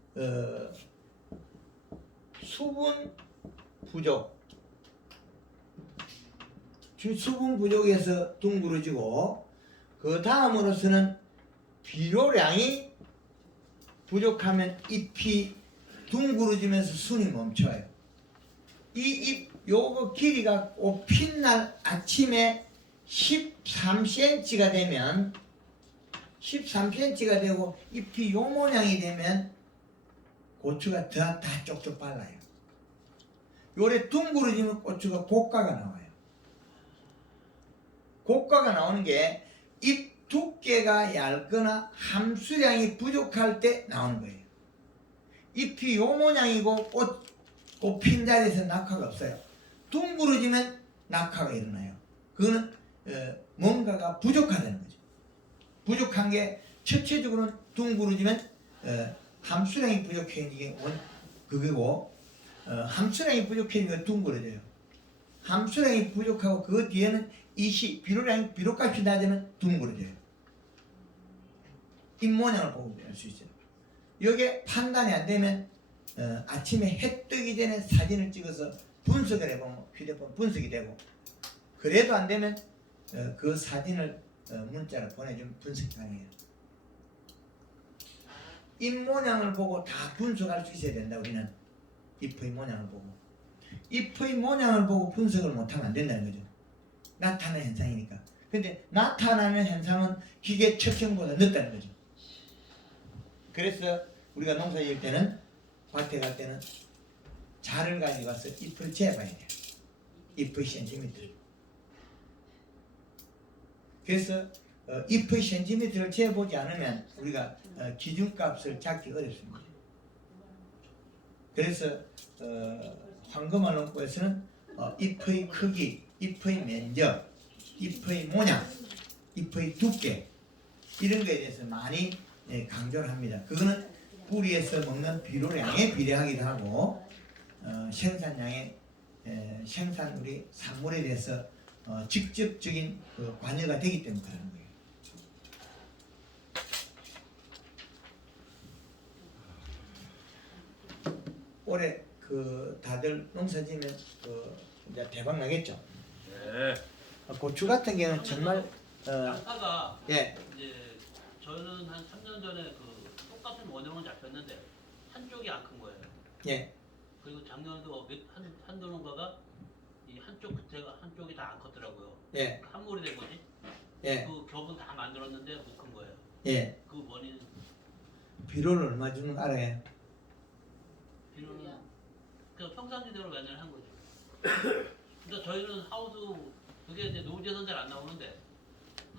수분 부족에서 둥그러지고 그 다음으로서는 비료량이 부족하면 잎이 둥그러지면서 순이 멈춰요. 이 잎 요거 길이가 꽃핀 날 아침에 13cm가 되면 13cm가 되고 잎이 요 모양이 되면 고추가 다 쪽쪽 발라요. 요래 둥그러지면 고추가 고가가 나와요. 고가가 나오는 게 잎 두께가 얇거나 함수량이 부족할 때 나오는 거예요. 잎이 요 모양이고 꽃핀 자리에서 낙화가 없어요. 둥그러지면 낙화가 일어나요. 그거는 뭔가가 부족하다는 거죠. 부족한 게 첫째적으로는 둥그러지면 함수량이 부족해지는 게 그거고 함수량이 부족해지면 둥그러져요. 함수량이 부족하고 그 뒤에는 비료값이 낮으면 둥그러져요. 잎 모양을 보고 알 수 있어요. 이게 판단이 안 되면 아침에 해 뜨기 전에 사진을 찍어서 분석을 해보면 휴대폰 분석이 되고 그래도 안 되면 그 사진을 문자로 보내주면 분석이 가능해요. 잎 모양을 보고 다 분석할 수 있어야 된다. 우리는 잎의 모양을 보고 잎의 모양을 보고 분석을 못하면 안 된다는 거죠. 나타나는 현상이니까. 근데 나타나는 현상은 기계 측정보다 늦다는 거죠. 그래서 우리가 농사 지을 때는 밭에 갈 때는 자를 가지고 와서 잎을 재봐야 돼요. 잎의 센티미터. 그래서 잎의 센티미터를 재보지 않으면 우리가 기준값을 잡기 어렵습니다. 그래서 황금알 농법에서는 잎의 크기, 잎의 면적, 잎의 모양, 잎의 두께 이런 거에 대해서 많이 강조를 합니다. 그거는 뿌리에서 먹는 비료량에 비례하기도 하고 생산량의 생산 우리 산물에 대해서 직접적인 그 관여가 되기 때문에 그러는 거예요. 올해 그 다들 농사지면 그 이제 대박 나겠죠. 네. 고추 같은 경우는 정말 양파가 예, 이제 저는 한 3년 전에 그 똑같은 원형은 잡혔는데 한쪽이 안 큰 거예요. 예, 그리고 작년에도 한 농가가 이 한쪽 끝에가 한쪽이 다 안 컸더라고요. 예, 한물이 된 거지. 예, 그 겹은 다 만들었는데 못 큰 거예요. 예. 그 원인은 비료를 얼마 주는 거 알아요? 비료는 그냥 평상시대로 매년 한 거죠. 그러니까 저희는 하우스 그게 이제 노지에서는 잘 안 나오는데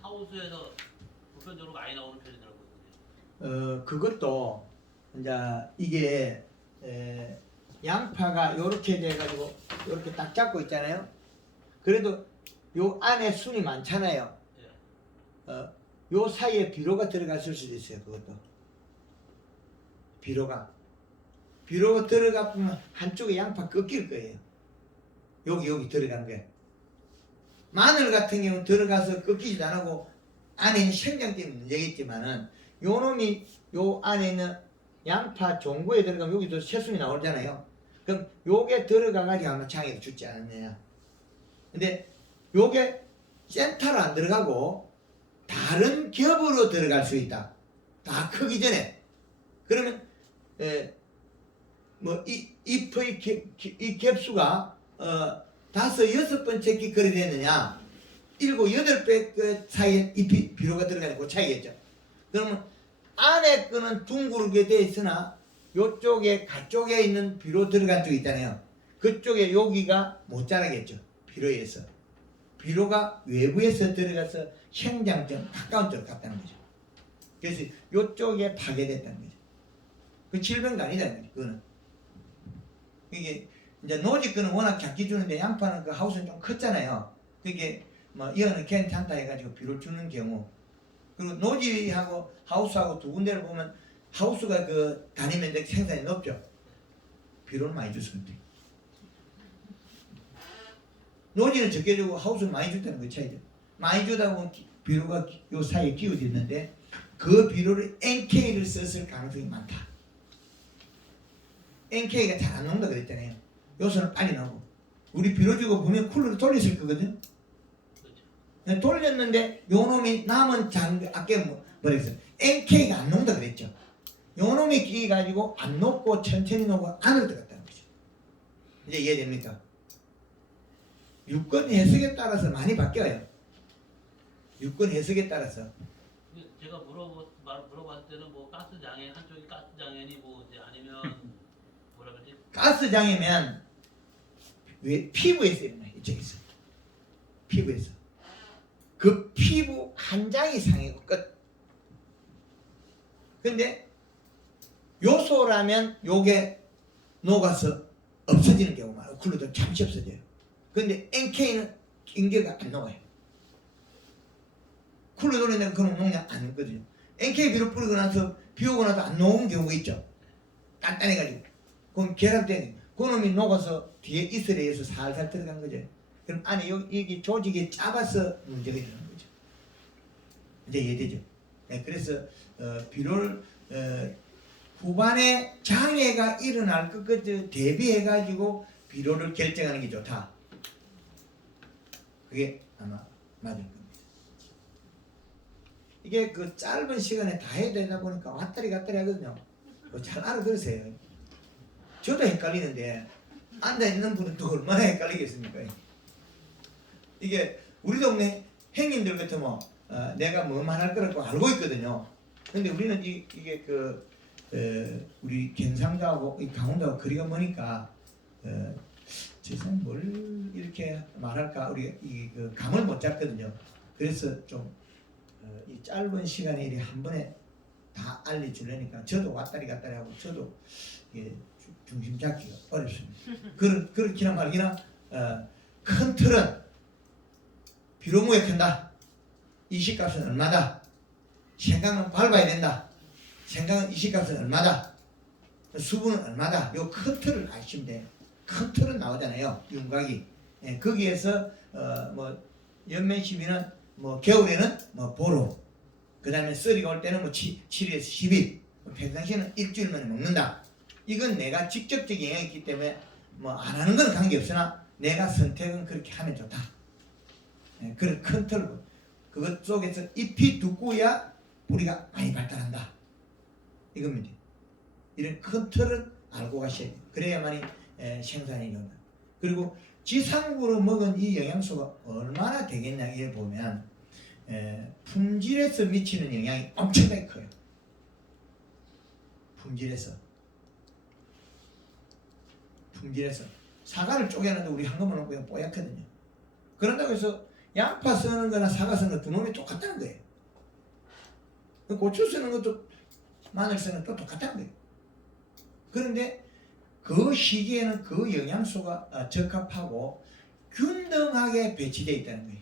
하우스에서 보편적으로 많이 나오는 편이더라고요. 그것도 이제 이게 양파가 요렇게 돼가지고 요렇게 딱 잡고 있잖아요. 그래도 요 안에 순이 많잖아요. 예. 요 사이에 비료가 들어갔을 수도 있어요. 그것도 비료가 들어가면 한쪽에 양파 꺾일 거예요. 여기 들어가는 게. 마늘 같은 경우는 들어가서 꺾이지도 안 하고 안에 있는 생장 때문에 문제겠지만은 요 놈이 요 안에 있는 양파 종구에 들어가면 여기도 새순이 나오잖아요. 그럼 요게 들어가가지고 아마 장애를 죽지 않았느냐. 근데 요게 센터로 안 들어가고 다른 겹으로 들어갈 수 있다. 다 크기 전에. 그러면 뭐 잎의 이 겹수가 5, 6번째 끼 거리 됐느냐 7, 8배 그 사이에 잎이 비료가 들어가는 그 차이겠죠. 그러면 안에 거는 둥그렇게 돼 있으나 요쪽에 가쪽에 있는 비료 들어간 쪽 있잖아요. 그쪽에 여기가 못 자라겠죠. 비료에 의해서. 비료가 외부에서 들어가서 생장점 가까운 쪽으로 갔다는 거죠. 그래서 요쪽에 파괴됐다는 거죠. 그 질병도 아니다는 거죠. 그거는. 이게 이제 노지 거는 워낙 작게 주는데 양파는 그 하우스는 좀 컸잖아요. 그게 뭐 이거는 괜찮다 해가지고 비료를 주는 경우. 그리고 노지하고 하우스하고 두 군데를 보면 하우스가 그 단위 면적 생산이 높죠. 비료는 많이 줬을 때. 노지는 적게 주고 하우스는 많이 줬다는 그 차이죠. 많이 주다 보면 비료가 요 사이에 끼워져 있는데 그 비료를 NK를 썼을 가능성이 많다. NK가 잘 안 나온다 그랬잖아요. 요소는 빨리 나오고. 우리 비료 주고 보면 쿨러를 돌렸을 거거든. 그렇죠. 돌렸는데 요 놈이 남은 아까 뭐라 했어요? NK가 안 녹는다 그랬죠. 요 놈이 끼 가지고 안 녹고 천천히 녹고 안을 들어갔다는 거죠. 이제 이해됩니까? 유권 해석에 따라서 많이 바뀌어요. 유권 해석에 따라서. 제가 물어봤을 때는 뭐 가스 장애 한쪽이 가스 장애니 뭐 이제 아니면 뭐라 그러지? 가스 장애면 왜 피부에서 일어나요. 이쪽에서. 피부에서. 그 피부 한 장이 상해고 끝. 근데 요소라면 요게 녹아서 없어지는 경우가 많아요. 쿨러도 잠시 없어져요. 근데 NK는 인계가 안 녹아요. 쿨러 돌리는 그런 농약 안 녹거든요. NK 비료 뿌리고 나서 비 오고 나서 안 녹은 경우가 있죠. 단단해가지고. 그럼 결합된 그놈이 녹아서 뒤에 이슬에 의해서 살살 들어간 거죠. 그럼 안에 여기 조직이 작아서 문제가 되는 거죠. 이제 이해되죠? 네, 그래서 비료를 후반에 장애가 일어날 것까지 대비해가지고 비료를 결정하는 게 좋다. 그게 아마 맞을 겁니다. 이게 그 짧은 시간에 다 해야 되다 보니까 왔다리 갔다리 하거든요. 잘 알아들으세요. 저도 헷갈리는데 앉아있는 분은 또 얼마나 헷갈리겠습니까? 이게 우리 동네 형님들 같으면 내가 뭐만 할 거라고 알고 있거든요. 근데 우리는 이게 우리 경상도하고 이 강원도하고 거리가 머니까 세상 뭘 이렇게 말할까 우리 그 감을 못 잡거든요. 그래서 좀 이 짧은 시간에 이렇게 한 번에 다 알려주려니까 저도 왔다리 갔다리 하고 저도 이게 중심 잡기가 어렵습니다. 그렇기나 말기나 큰 틀은 비료무에 큰다. 이식값은 얼마다. 생강은 밟아야 된다. 생강은 이식값은 얼마다. 수분은 얼마다. 요 큰 틀을 아시면 돼요. 큰 틀은 나오잖아요. 윤곽이. 예, 거기에서 뭐 연면 시비는 뭐 겨울에는 뭐 보로. 그 다음에 썰이가 올 때는 뭐 7일에서 10일. 평상시에는 일주일 만에 먹는다. 이건 내가 직접적인 영향이 있기 때문에 뭐 안 하는 건 관계없으나 내가 선택은 그렇게 하면 좋다. 예, 그런 큰 틀. 그것 속에서 잎이 두꺼워야 뿌리가 많이 발달한다. 이겁니다. 이런 큰 틀은 알고 가셔야 돼요. 그래야만이 생산이 된다. 그리고 지상으로 먹은 이 영양소가 얼마나 되겠냐 이걸 보면 품질에서 미치는 영향이 엄청나게 커요. 품질에서 사과를 쪼개는데 우리 한꺼번에 먹으면 뽀얗거든요. 그런다고 해서 양파 쓰는 거나 사과 쓰는 거 두 놈이 똑같다는 거예요. 고추 쓰는 것도 마늘 쓰는 것도 똑같다는 거예요. 그런데 그 시기에는 그 영양소가 적합하고 균등하게 배치되어 있다는 거예요.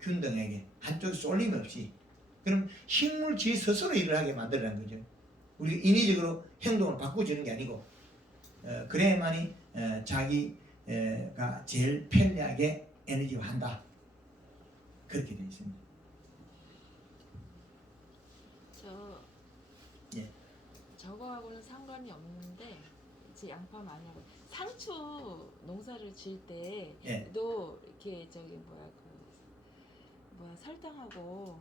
균등하게. 한쪽에 쏠림 없이. 그럼 식물지 스스로 일을 하게 만들라는 거죠. 우리 인위적으로 행동을 바꾸주는 게 아니고 그래야만이 자기가 제일 편리하게 에너지화한다. 그렇게 되어 있습니다. 저거하고는 상관이 없는데 이제 양파 많이 하고 상추 농사를 지을 때도 이렇게 설탕하고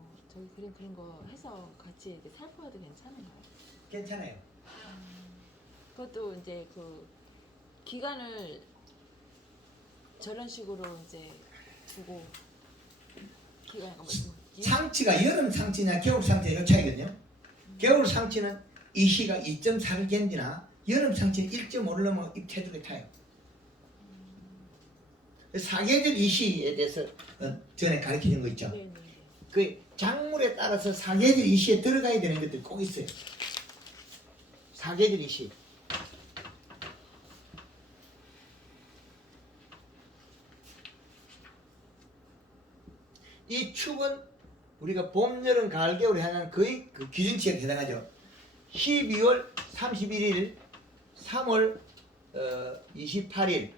그런 거 해서 같이 이렇게 살포해도 괜찮은가요? 괜찮아요. 그것도 이제 그 기간을 저런 식으로 이제 두고 기간 상치가 여름 상치냐 겨울 상치냐 이 차이거든요. 겨울 상치는 이시가 2.4겐디나 여름 상치는 1.5를 넘어 잎 체중이 타요. 사계절 이시에 대해서 전에 가르쳐준 거 있죠. 네네. 그 작물에 따라서 사계절 이시에 들어가야 되는 것들이 꼭 있어요. 사계절 이시. 이 축은 우리가 봄, 여름, 가을, 겨울에 하는 거의 그 기준치에 해당하죠. 12월 31일, 3월 28일,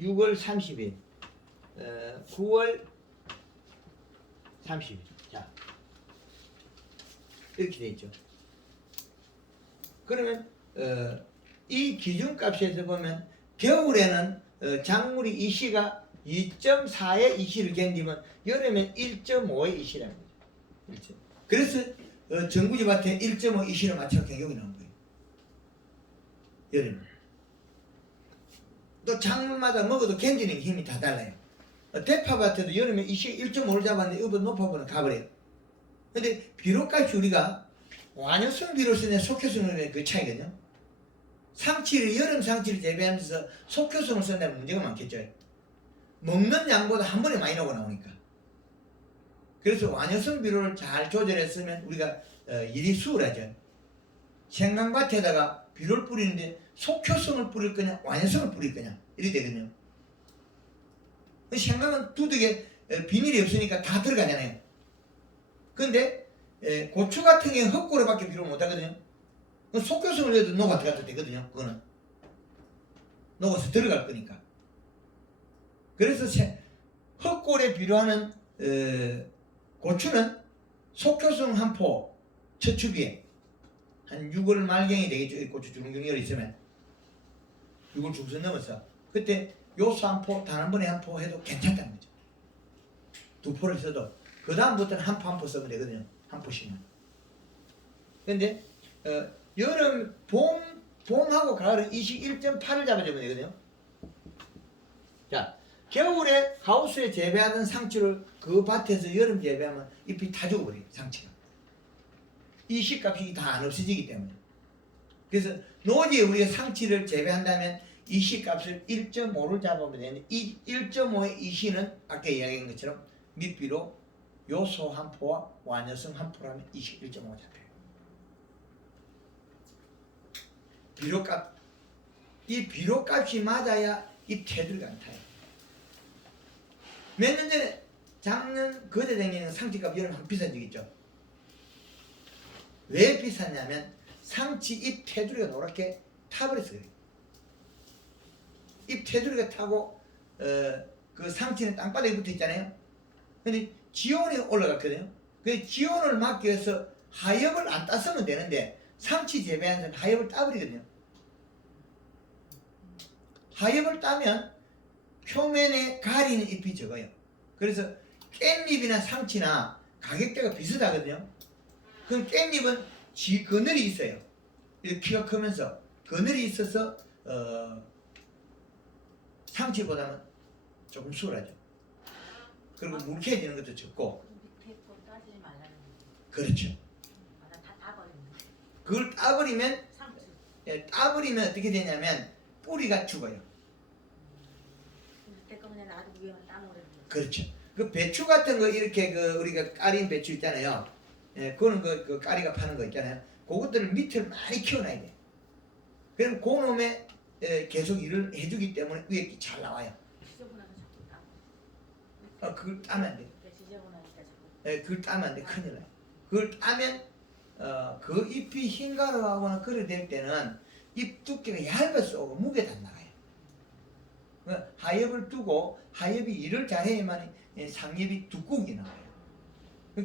6월 30일, 9월 30일. 자, 이렇게 돼 있죠. 그러면 이 기준값에서 보면 겨울에는 작물이 이시가 2.4의 이시를 견디면 여름엔 1.5의 이시라는 거죠. 그래서 전구지 밭에 1.5 이시를 맞춰 경력이 나온 거예요. 여름에. 또 작물마다 먹어도 견디는 힘이 다 달라요. 대파밭에도 여름에 이시 1.5를 잡았는데 이거 높아보면 가버려요. 근데 비료값이 우리가 완효성 비료를 쓰냐 속효성을 그 차이거든요. 상치를 여름 상치를 재배하면서 속효성을 쓴다면 문제가 많겠죠. 먹는 양보다 한 번에 많이 나오니까. 그래서 완효성 비료를 잘 조절했으면 우리가 일이 수월하죠. 생강밭에다가 비료를 뿌리는데 속효성을 뿌릴 거냐 완효성을 뿌릴 거냐 이렇게 되거든요. 생강은 두둑에 비닐이 없으니까 다 들어가잖아요. 근데 고추 같은 경우는 헛골에밖에 비료를 못 하거든요. 속효성을 넣어도 녹아 들어가도 되거든요. 그거는 녹아서 들어갈 거니까. 그래서 헛골에 비료하는 고추는 속효성 한 포 첫 주기에 한 6월 말경이 되겠죠. 고추 주렁주렁 있으면 6월 중순 넘어서 그때 요수 한 포 단 한 번에 한 포 해도 괜찮다는 거죠. 두 포를 써도 그 다음부터는 한 포 한 포 쓰면 되거든요. 한 포씩만. 근데 여름 봄하고 가을은 이시 1.8을 잡아주면 되거든요. 자, 겨울에 하우스에 재배하던 상추를 그 밭에서 여름 재배하면 잎이 다 죽어버려요. 상추가. 이 시값이 다 안 없어지기 때문에. 그래서 노지에 우리가 상추를 재배한다면 이 시값을 1.5를 잡으면 되는데 이 1.5의 이 시는 아까 이야기한 것처럼 밑비로 요소 한 포와 완효성 한 포라면 이 시 1.5가 잡혀요. 비료값. 이 비료값이 맞아야 이 테두리가 안 타요. 몇 년 전에 작년 거제장에는 상추값 여름 한 비싼 적 있죠. 왜 비쌌냐면 상추 잎 테두리가 노랗게 타버렸어요. 잎 테두리가 타고 그 상추는 땅바닥에 붙어 있잖아요. 근데 지온이 올라갔거든요. 그 지온을 막기 위해서 하엽을 안 땄으면 되는데 상추 재배하는 데는 하엽을 따버리거든요. 하엽을 따면 표면에 가리는 잎이 적어요. 그래서 깻잎이나 상추나 가격대가 비슷하거든요. 그럼 깻잎은 그늘이 있어요. 이렇게 키가 크면서 그늘이 있어서 상추보다는 조금 수월하죠. 그리고 묽해지는 것도 적고. 밑에 거 따지지 말라는 거. 그렇죠. 나 다 따버렸네. 그걸 따버리면 상추. 따버리면 어떻게 되냐면 뿌리가 죽어요. 밑에 거 그냥 놔두고 위에만 따버렸네. 그렇죠. 그 배추 같은 거 이렇게 그 우리가 까린 배추 있잖아요. 예, 그거는 그 까리가 파는 거 있잖아요. 그것들을 밑을 많이 키워놔야 돼. 그럼 그놈에 계속 일을 해주기 때문에 위에 잘 나와요. 지저분해서 자꾸 따. 그걸 따면 안 돼. 지저분하니까 자꾸. 예, 그걸 따면 안 돼. 큰일 나요. 그걸 따면 그 잎이 흰가루하거나 그래 될 때는 잎 두께가 얇아서 오고 무게도 안 나가요. 그러니까 하엽을 두고 하엽이 일을 잘해야만 상엽이 두껍게 나와요.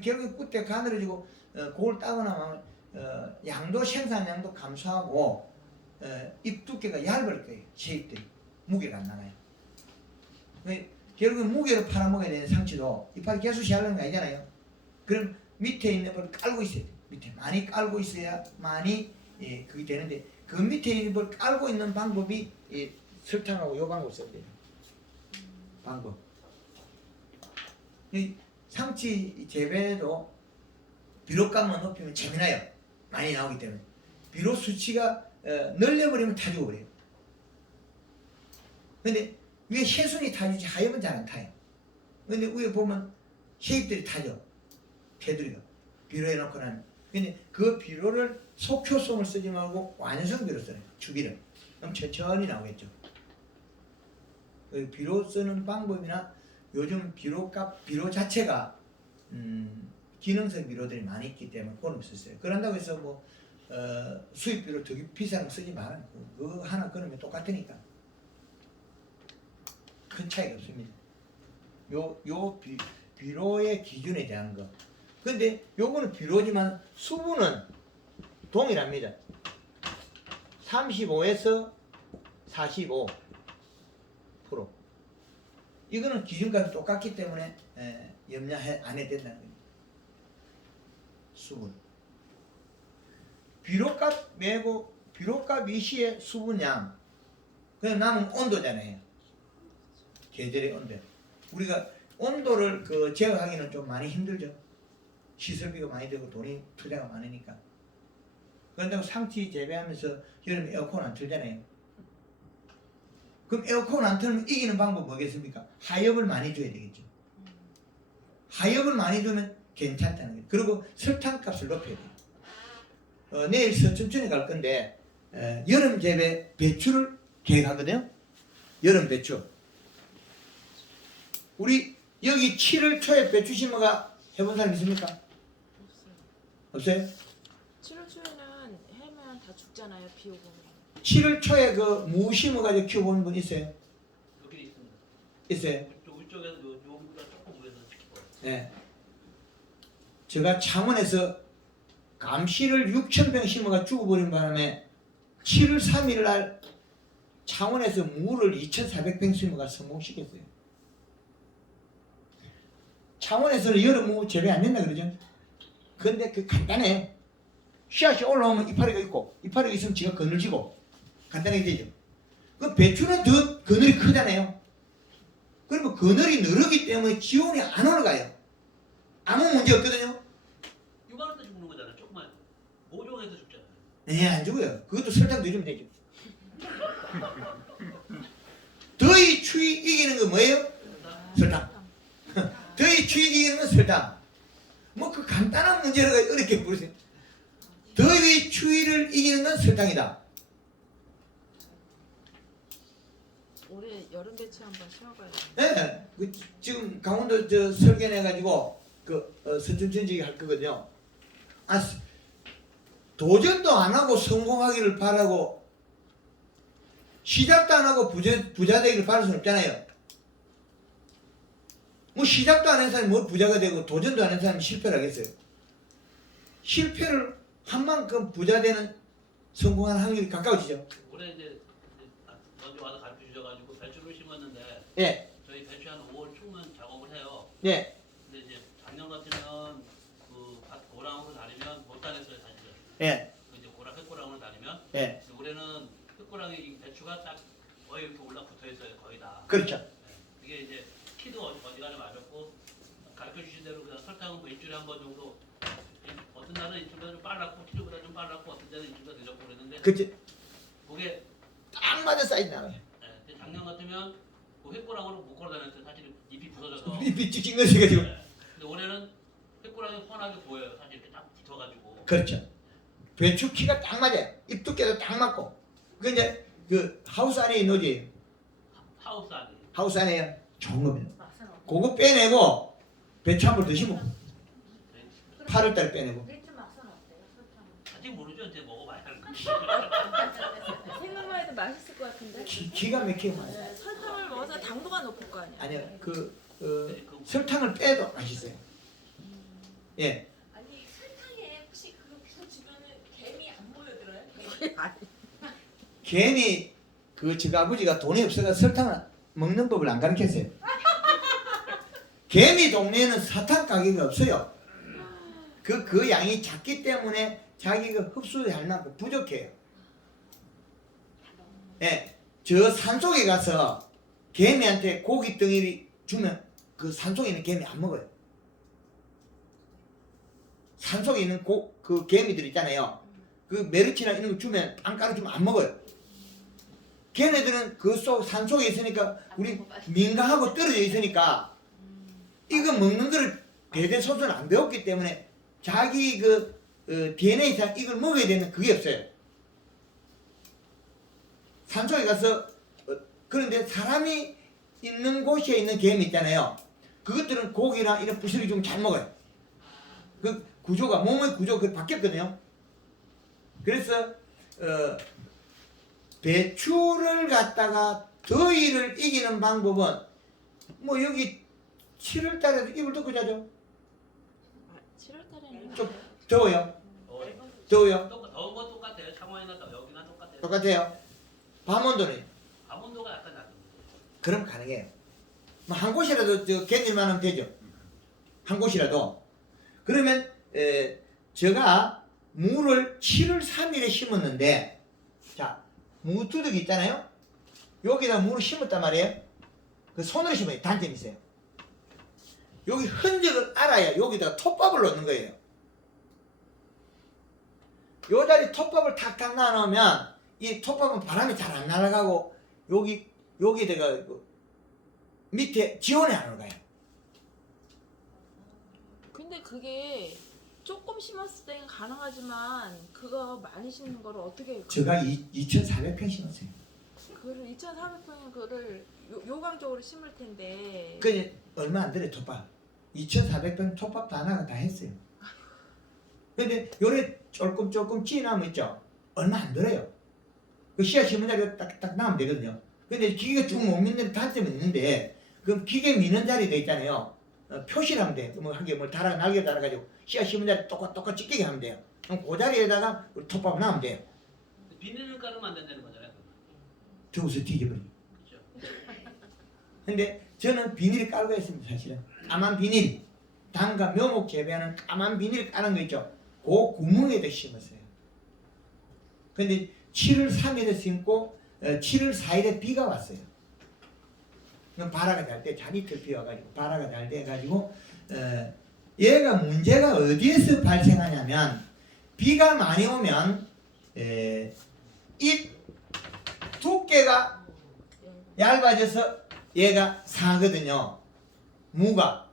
결국 끝에 가늘어지고 그걸 따고 나면 양도 생산량도 감소하고 잎 두께가 얇을 거예요. 쉐입들이 무게가 안 나가요. 결국 무게로 팔아먹어야 되는 상추도 이파리 계속 시하려는 거 아니잖아요. 그럼 밑에 있는 걸 깔고 있어야 돼요. 밑에 많이 깔고 있어야 많이 그게 되는데 그 밑에 있는 걸 깔고 있는 방법이 설탕하고 요 방법 써야 돼요. 방법. 이 상추 재배도 비료값만 높이면 재미나요. 많이 나오기 때문에. 비료 수치가 늘려버리면 다 죽어버려요. 근데 위에 해순이 타주지 하엽은 잘 안 타요. 근데 위에 보면 해잎들이 타죠. 테두리가. 비료해 놓고 나면. 근데 그 비료를 속효성을 쓰지 말고 완성 비료 써요. 주기를. 그럼 천천히 나오겠죠. 그 비료 쓰는 방법이나 요즘 비료 자체가 기능성 비료들이 많이 있기 때문에 그건 없었어요. 그런다고 해서 뭐 수입 비료 더 비싼 거 쓰지 말아요. 그거 하나 끊으면 똑같으니까 큰 차이가 없습니다. 요 비료의 기준에 대한 거. 근데 요거는 비료지만 수분은 동일합니다. 35에서 45%. 이거는 기준값이 똑같기 때문에 염려 안 해도 된다는 겁니다. 수분. 비료값 매고 비료값 이시의 수분량. 그냥 남은 온도잖아요. 계절의 온도. 우리가 온도를 제어하기는 좀 많이 힘들죠. 시설비가 많이 들고 돈이 투자가 많으니까. 그런다고 상추 재배하면서 여름에 에어컨 안 틀잖아요. 그럼 에어컨 안 틀면 이기는 방법 뭐겠습니까? 하엽을 많이 줘야 되겠죠. 하엽을 많이 주면 괜찮다는 거예요. 그리고 설탕값을 높여야 돼요. 내일 서천천에 갈 건데 여름 재배 배추를 계획하거든요. 여름 배추. 우리 여기 7월 초에 배추 심어가 해본 사람 있습니까? 없어요. 없어요? 7월 초에는 해면 다 죽잖아요. 비 오고. 7월 초에 무 심어가지고 키워본 분 있어요? 여기 있습니다. 있어요? 우리 쪽에서 요보다 조금 위에서 네. 제가 창원에서 감시를 6,000병 심어가 죽어버린 바람에 7월 3일 날 창원에서 무를 2,400병 심어가 성공시켰어요. 창원에서는 여름 무 재배 안 된다 그러죠? 근데 간단해. 씨앗이 올라오면 이파리가 있고 이파리가 있으면 지가 그늘지고 간단하게 되죠. 그 배추는 더 그늘이 크잖아요. 그러면 그늘이 늘기 때문에 기온이 안 올라가요. 아무 문제 없거든요. 6만 원대 죽는 거잖아. 조금만 모종해서 죽잖아. 네, 안 죽어요. 그것도 설탕 넣어주면 되죠. 더위 추위 이기는 거 뭐예요? 설탕. 더위 추위 이기는 건 설탕. 뭐 그 간단한 문제를 어렵게 부르세요. 더위 추위를 이기는 건 설탕이다. 올해 여름 배추 한번 심어봐야 돼. 네, 그 지금 강원도 저 설계해가지고 선천전지기 할 거거든요. 도전도 안 하고 성공하기를 바라고 시작도 안 하고 부자 되기를 바랄 수는 없잖아요. 뭐 시작도 안 한 사람이 뭐 부자가 되고 도전도 안 한 사람이 실패를 하겠어요. 실패를 한 만큼 부자 되는 성공한 확률이 가까워지죠. 올해 이제 먼저 와서 가르쳐 주셔가지고 배추를 심었는데 예, 저희 배추 한 5월 초면 작업을 해요. 예, 근데 이제 작년 같으면 그밭 고랑으로 다니면 못 다녔어요 사실은. 예, 이제 햇고랑으로 다니면. 예. 근데 올해는 햇고랑이 이 배추가 딱 거의 이렇게 올라붙어 있어요 거의 다. 그렇죠. 네. 이게 이제 키도 어디가나 맞았고 가르쳐 주신 대로 그냥 설탕은 뭐 일주일에 한 번 정도. 어떤 날은 일주일보다 좀 빨랐고 키로보다 좀 빨랐고 어떤 날은 일주일보다 늦었고 그랬는데 그치. 그게 딱 맞은 사이즈 나와요. 근데 작년 같으면 그 햇고랑으로 못 걸어 다녔어요. 사실 잎이 부서져서. 잎이 찍힌 것이 가지고. 근데 올해는 햇고랑이 훤하게 보여요. 사실 이렇게 딱 붙어가지고. 그렇죠. 배추 키가 딱 맞아요. 잎 두께도 딱 맞고. 그 이제 그 하우스 안에 있는 거지. 하우스 안에. 하우스 안에 좋은 겁니다. 막상 없 그거 빼내고 배추 한 번 더 심어. 8월달에 빼내고. 배추 막상 어때요? 설탕. 아직 모르죠. 이제 먹어봐야 하는 거지. 생각만 해도 맛있을 것 같은데. 기가 막히게 많아요. 네, 설탕을 먹어서 당도가 높을 거 아니야. 아니요, 네, 그 설탕을 빼도 맛있어요. 예, 아니 설탕에 혹시 그렇게 주변에 개미 안 모여들어요? 괜히 저 아버지가 돈이 없어서 설탕을 먹는 법을 안 가르쳤어요. 개미 동네에는 사탕 가격이 없어요. 그 양이 작기 때문에 자기가 흡수할 만큼 부족해요. 예, 저 산속에 가서 개미한테 고기 덩어리 주면 그 산속에 있는 개미 안 먹어요. 산속에 있는 그 개미들 있잖아요. 그 메르치나 이런 거 주면 빵가루 주면 안 먹어요. 걔네들은 그 산속에 있으니까 우리 민가하고 떨어져 있으니까 이거 먹는 거를 대대손손 안 배웠기 때문에 자기 DNA상 이걸 먹어야 되는 그게 없어요. 산속에 가서 그런데 사람이 있는 곳에 있는 개미 있잖아요. 그것들은 고기나 이런 부스러기 좀 잘 먹어요. 그 구조가 몸의 구조가 바뀌었거든요. 그래서 배추를 갖다가 더위를 이기는 방법은 뭐 여기 7월달에도 이불 덮고 자죠. 7월달에는 좀 더워요. 더워요. 더워요. 더운 건 똑같아요. 창원이나 여기나 똑같아요. 똑같아요. 밤 온도는 강원도가 약간 낮은 그럼 가능해요. 뭐 한 곳이라도 견딜만 하면 되죠. 한 곳이라도. 그러면 제가 무를 7월 3일에 심었는데 자, 무두둑이 있잖아요. 여기다 무를 심었단 말이에요. 그 손으로 심어요. 단점이 있어요. 여기 흔적을 알아야 여기다가 톱밥을 넣는 거예요. 요 자리 톱밥을 탁탁 놔놓으면 이 톱밥은 바람이 잘 안 날아가고 여기다가 밑에 지원이 안 올라가요. 근데 그게 조금 심었을 때는 가능하지만 그거 많이 심는 거를 어떻게 제가 2,400평 심었어요. 그거를 2,400평 그거를 요강적으로 심을 텐데 그 얼마 안 들어요. 톱밥 2,400평 톱밥 다 나가 다 했어요. 근데 요래 조금 찌나무 있죠. 얼마 안 들어요. 그 씨앗 심은 자리가 딱 나오면 되거든요. 근데 기계가 쭉 못 믿는 단점이 있는데 그 기계 미는 자리도 있잖아요. 표시를 하면 돼. 뭐 한 개 뭐 날개 달아가지고 씨앗 심은 자리 똑같 찢기게 하면 돼요. 그럼 그 자리에다가 우리 톱밥 넣으면 돼요. 비닐을 깔으면 안 된다는 거잖아요. 저기서 뒤집어요. 그렇죠. 근데 저는 비닐을 깔고 했습니다. 사실은 까만 비닐, 당과 묘목 재배하는 까만 비닐 까는 거 있죠. 그 구멍에다 심었어요. 근데 7월 3일에 심고 7월 4일에 비가 왔어요. 그럼 발화가 잘 때 잘 이틀 피워가지고 발화가 잘 돼가지고 얘가 문제가 어디에서 발생하냐면 비가 많이 오면 이 두께가 얇아져서 얘가 상하거든요. 무가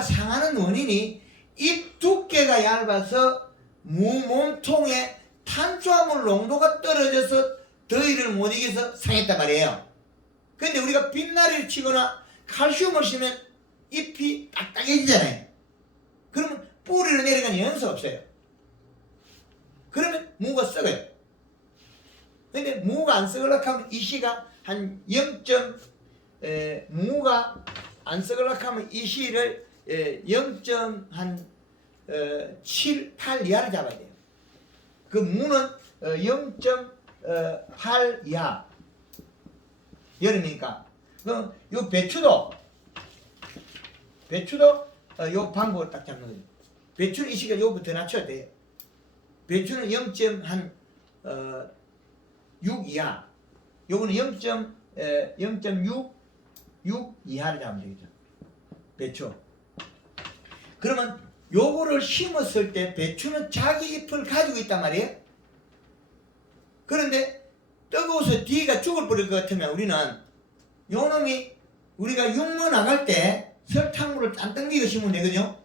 상하는 원인이 잎 두께가 얇아서 무 몸통에 탄수화물 농도가 떨어져서 더위를 못 이겨서 상했단 말이에요. 근데 우리가 빛나리를 치거나 칼슘을 쓰면 잎이 딱딱해지잖아요. 그러면 뿌리로 내려가는 연수 없어요. 그러면 무가 썩어요. 근데 무가 안 썩으려고 하면 이 시가 한 0. 무가 안 썩으려고 하면 이 시를 0.7, 8 이하를 잡아야 돼요. 그 무는 0.8 이하. 여름이니까. 그럼 요 배추도 요 방법을 딱 잡는 거죠. 배추는 이 시가 요부터 낮춰야 돼요. 배추는 0.6 이하. 요거는 0.6 이하를 잡으면 되겠죠. 배추. 그러면 요거를 심었을 때 배추는 자기 잎을 가지고 있단 말이에요. 그런데 뜨거워서 뒤가 죽을 버릴 것 같으면 우리는 요놈이 우리가 육모 나갈 때 설탕물을 딴땡기고 심으면 되거든요.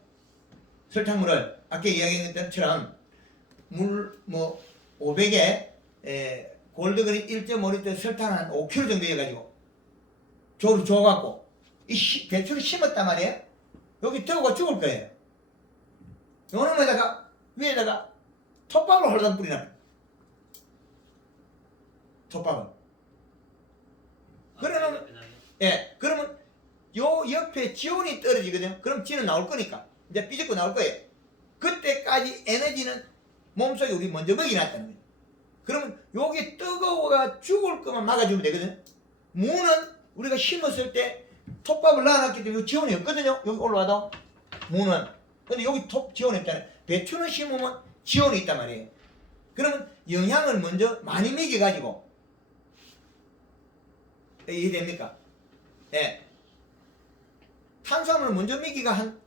설탕물을 아까 이야기한 것처럼 물 500에 골드그린 1.5리터 설탕 한 5kg 정도 해가지고 조를 줘갖고 이 배추를 심었단 말이에요. 여기 뜨거워 죽을 거예요. 요놈에다가 위에다가 톱밥을 홀랑 뿌리나. 톱밥을. 그러면 그러면 요 옆에 지온이 떨어지거든요. 그럼 지는 나올 거니까 이제 삐죽고 나올 거예요. 그때까지 에너지는 몸속에 우리 먼저 먹이놨다는 거예요. 그러면 여기 뜨거워가 죽을 것만 막아주면 되거든요. 무는 우리가 심었을 때 톱밥을 놔놨기 때문에 지온이 없거든요. 여기 올라와도 무는. 근데 여기 지온이 없잖아요. 배추는 심으면 지온이 있단 말이에요. 그러면 영양을 먼저 많이 먹여가지고 이해됩니까? 예. 탄수화물을 먼저 먹이가 한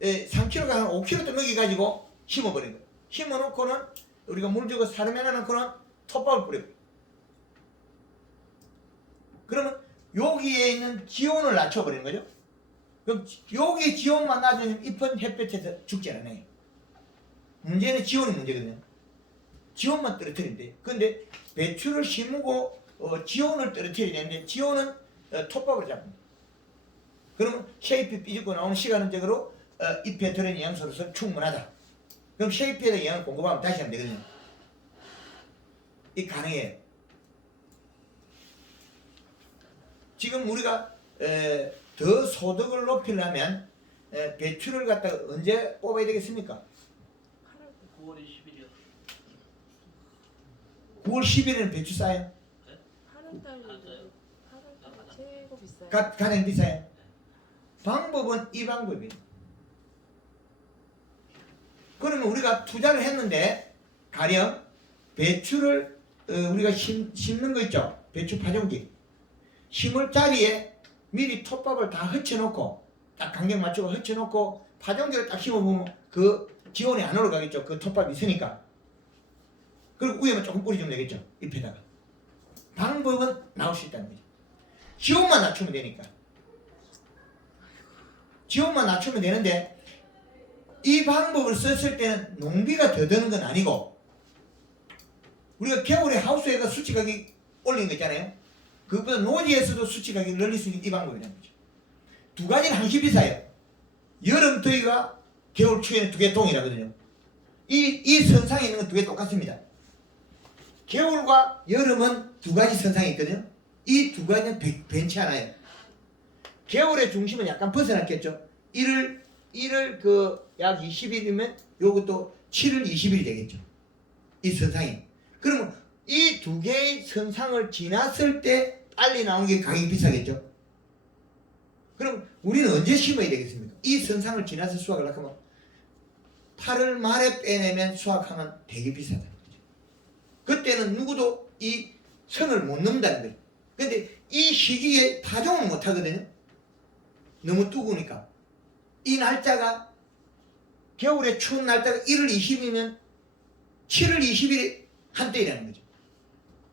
3kg가 한 5kg 또 먹여가지고 심어버린 거예요. 심어놓고는 우리가 물 주고 사르면해놓고는 톱밥을 뿌려요. 그러면 여기에 있는 지온을 낮춰버리는 거죠. 그럼 여기 지온만 낮으면 잎은 햇볕에서 죽지 않아요. 문제는 지온이 문제거든요. 지온만 떨어뜨린대. 근데 배추를 심고 지온을 떨어뜨려야 되는데 지온은 톱밥으로 잡습니다. 그러면 쉐이프 삐죽고 나오는 시간적으로 잎에 들어있는 영양소로서 충분하다. 그럼 쉐이프에다 영양을 공급하면 다시 하면 되거든요. 이 가능해요. 지금 우리가 더 소득을 높이려면 배추를 갖다가 언제 뽑아야 되겠습니까? 9월 20일이요. 9월 10일에는 배추 싸요? 8월달 맞아요. 8월달 최고 비싸요. 가장 비싸요? 방법은 이 방법이에요. 그러면 우리가 투자를 했는데 가령 배추를 우리가 심는 거 있죠? 배추 파종기 심을 자리에 미리 톱밥을 다 흩쳐놓고 딱 간격 맞추고 흩쳐놓고 파종기를 딱 심어보면 그 지온이 안 올라가겠죠. 그 톱밥이 있으니까. 그리고 위에만 조금 뿌려주면 되겠죠. 잎에다가. 방법은 나올 수 있다는 거죠. 지온만 낮추면 되니까. 지온만 낮추면 되는데 이 방법을 썼을 때는 농비가 더 드는 건 아니고 우리가 겨울에 하우스에가 수치 가격 올리는 거 있잖아요. 그것보다 노지에서도 수치 가격을 늘릴 수 있는 이 방법이라는 거죠. 두 가지는 항시 비싸요. 여름 더위가 겨울 추위는 두 개 동일하거든요. 이 선상에 있는 건 두 개 똑같습니다. 겨울과 여름은 두 가지 선상이 있거든요. 이 두 가지는 변치 않아요. 겨울의 중심은 약간 벗어났겠죠. 1월 그 약 20일이면 요것도 7월 20일이 되겠죠. 이 선상이. 그러면 이 두 개의 선상을 지났을 때 빨리 나오는 게 가격이 비싸겠죠. 그럼 우리는 언제 심어야 되겠습니까? 이 선상을 지나서 수확을 하려면 8월 말에 빼내면 수확하면 되게 비싸다는 거죠. 그때는 누구도 이 선을 못 넘는다는 거예요. 근데 이 시기에 파종을 못 하거든요. 너무 뜨거우니까. 이 날짜가 겨울에 추운 날짜가 1월 20일이면 7월 20일이 한때이라는 거죠.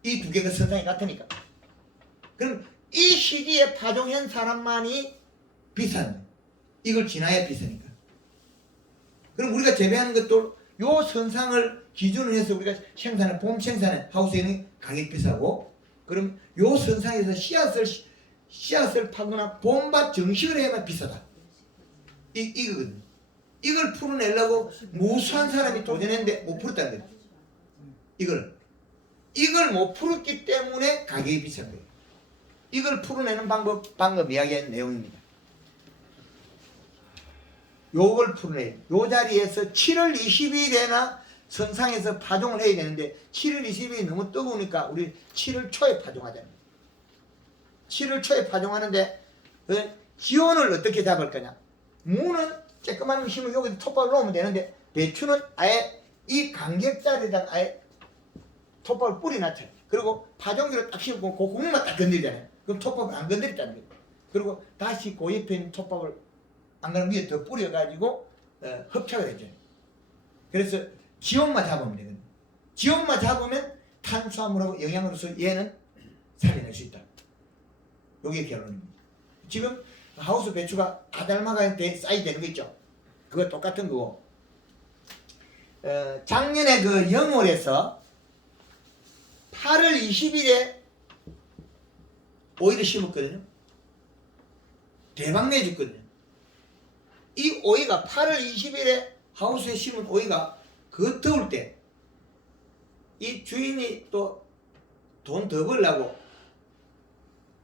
이 두 개가 선상이 같으니까. 그럼 이 시기에 파종한 사람만이 비싼 거예요. 이걸 지나야 비싸니까. 그럼 우리가 재배하는 것도 요 선상을 기준으로 해서 우리가 생산해, 봄 생산해 하우스에는 가격이 비싸고, 그럼 요 선상에서 씨앗을 파거나 봄밭 정식을 해야만 비싸다. 이거거든요. 이걸 풀어내려고 무수한 사람이 도전했는데 못 풀었다는 거죠. 이걸 못 풀었기 때문에 가격이 비싼 거예요. 이걸 풀어내는 방법 이야기한 내용입니다. 요걸 풀어내요. 요 자리에서 7월 20일에나 선상에서 파종을 해야 되는데 7월 20일이 너무 뜨거우니까 우리 7월 초에 파종하잖아요. 7월 초에 파종하는데 기온을 어떻게 잡을 거냐. 무는 쬐끄만 거 심으면 여기 톱밥을 놓으면 되는데 배추는 아예 이 간격자리에다가 아예 톱밥을 뿌려놨잖아요. 그리고 파종기로 딱 심고 그 구멍만 딱 건드리잖아요. 그럼 톱밥을 안 건드렸다는 거예요. 그리고 다시 그 옆에 있는 톱밥을 안 그러면 위에 더 뿌려가지고 흡착을 해줘요. 그래서 지온만 잡으면 되거든요. 지온만 잡으면 탄수화물하고 영양으로서 얘는 살려낼 수 있다. 이게 결론입니다. 지금 하우스 배추가 아달마가 사이즈 되는 거 있죠? 그거 똑같은 거고. 작년에 그 영월에서 8월 20일에 오이를 심었거든요. 대박 내줬거든요. 이 오이가 8월 20일에 하우스에 심은 오이가 그 더울 때 이 주인이 또 돈 더 벌려고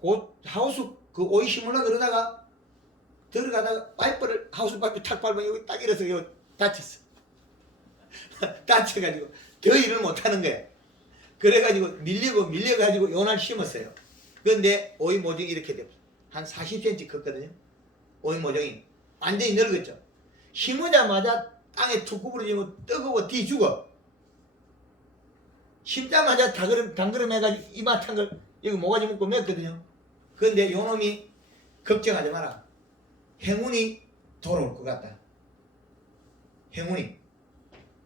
그 하우스 그 오이 심으려고 그러다가 들어가다가 파이프를 하우스 파이프 탁 밟으면 여기 딱 이래서 여기 다쳤어. 다쳐가지고 더 일을 못하는 거야. 그래가지고 밀려가지고 요날 심었어요. 그런데 오이 모종이 이렇게 돼요. 한 40cm 컸거든요. 오이 모종이 완전히 늙었죠. 심으자마자 땅에 툭 구부러지면 뜨거워 뒤 죽어. 심자마자 당그름 해가지고 이만한 걸 여기 모가지 묶고 맸거든요. 그런데 요놈이 걱정하지 마라. 행운이 돌아올 것 같다. 행운이.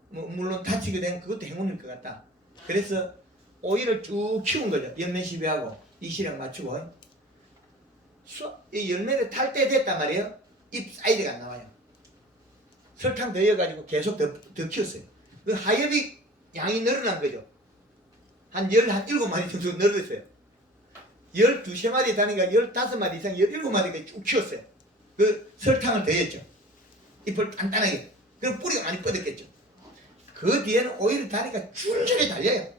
물론 다치게 된 그것도 행운일 것 같다. 그래서 오이를 쭉 키운 거죠. 열매 시비하고 이시랑 맞추고. 이 열매를 탈 때 됐단 말이에요. 잎 사이즈가 안 나와요. 설탕 넣어가지고 계속 더 키웠어요. 그 하엽이 양이 늘어난 거죠. 한 17마리 정도 늘었어요. 12마리 다니까 15마리 이상 17마리까지 쭉 키웠어요. 그 설탕을 더했죠. 잎을 단단하게. 그럼 뿌리가 많이 뻗었겠죠. 그 뒤에는 오이를 다니까 줄줄이 달려요.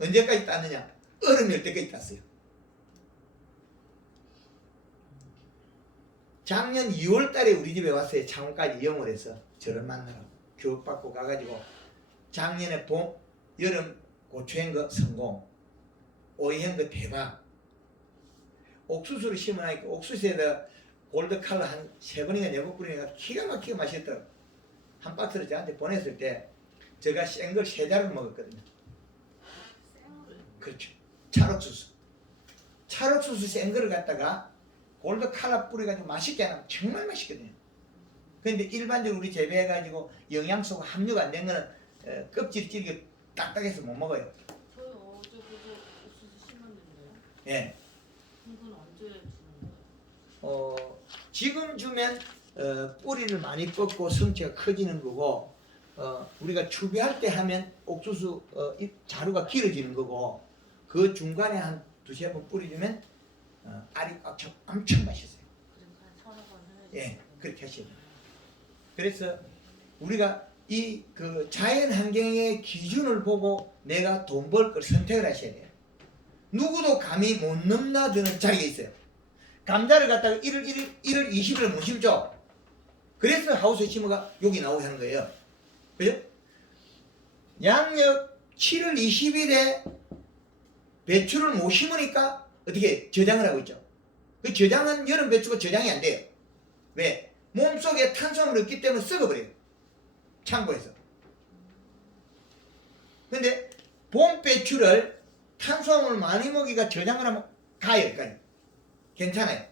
언제까지 따느냐? 얼음이 올 때까지 땄어요. 작년 2월 달에 우리 집에 왔어요. 창원까지 영월에서 저를 만나라고 교육받고 가가지고 작년에 봄, 여름 고추한 거 성공, 오이한 거 대박. 옥수수를 심어놓으니까 옥수수에다 골드 칼로 한 3번인가 4번 뿌리니까 기가 막히게 맛있더라고. 한 박스를 저한테 보냈을 때 제가 센 걸 3자루를 먹었거든요. 그렇죠. 찰옥수수 센 거를 갖다가 골드 칼라 뿌려가지고 맛있게 하면 정말 맛있거든요. 그런데 일반적으로 우리 재배해가지고 영양소가 함유가 안 된 거는 껍질이 찌르게 딱딱해서 못 먹어요. 저요 어제 그저 옥수수 심었는데요. 예. 이건 언제 주는 거예요? 지금 주면 뿌리를 많이 뻗고 성체가 커지는 거고, 우리가 추비할 때 하면 옥수수 자루가 길어지는 거고, 그 중간에 한 2-3번 뿌려주면 알이 엄청 맛있어요. 그러니까 한 서너 번 해야지. 예, 그렇게 하셔야 돼요. 그래서 우리가 이 그 자연 환경의 기준을 보고 내가 돈 벌 걸 선택을 하셔야 돼요. 누구도 감히 못 넘나드는 자리가 있어요. 감자를 갖다가 1월 20일 못 심죠. 그래서 하우스에 심어가 여기 나오게 하는 거예요. 그죠? 양력 7월 20일에 배추를 못 심으니까 어떻게 저장을 하고 있죠. 그 저장은 여름 배추가 저장이 안 돼요. 왜? 몸속에 탄수화물이 없기 때문에 썩어버려요. 창고에서. 근데 봄 배추를 탄수화물 많이 먹이가 저장을 하면 가요. 괜찮아요.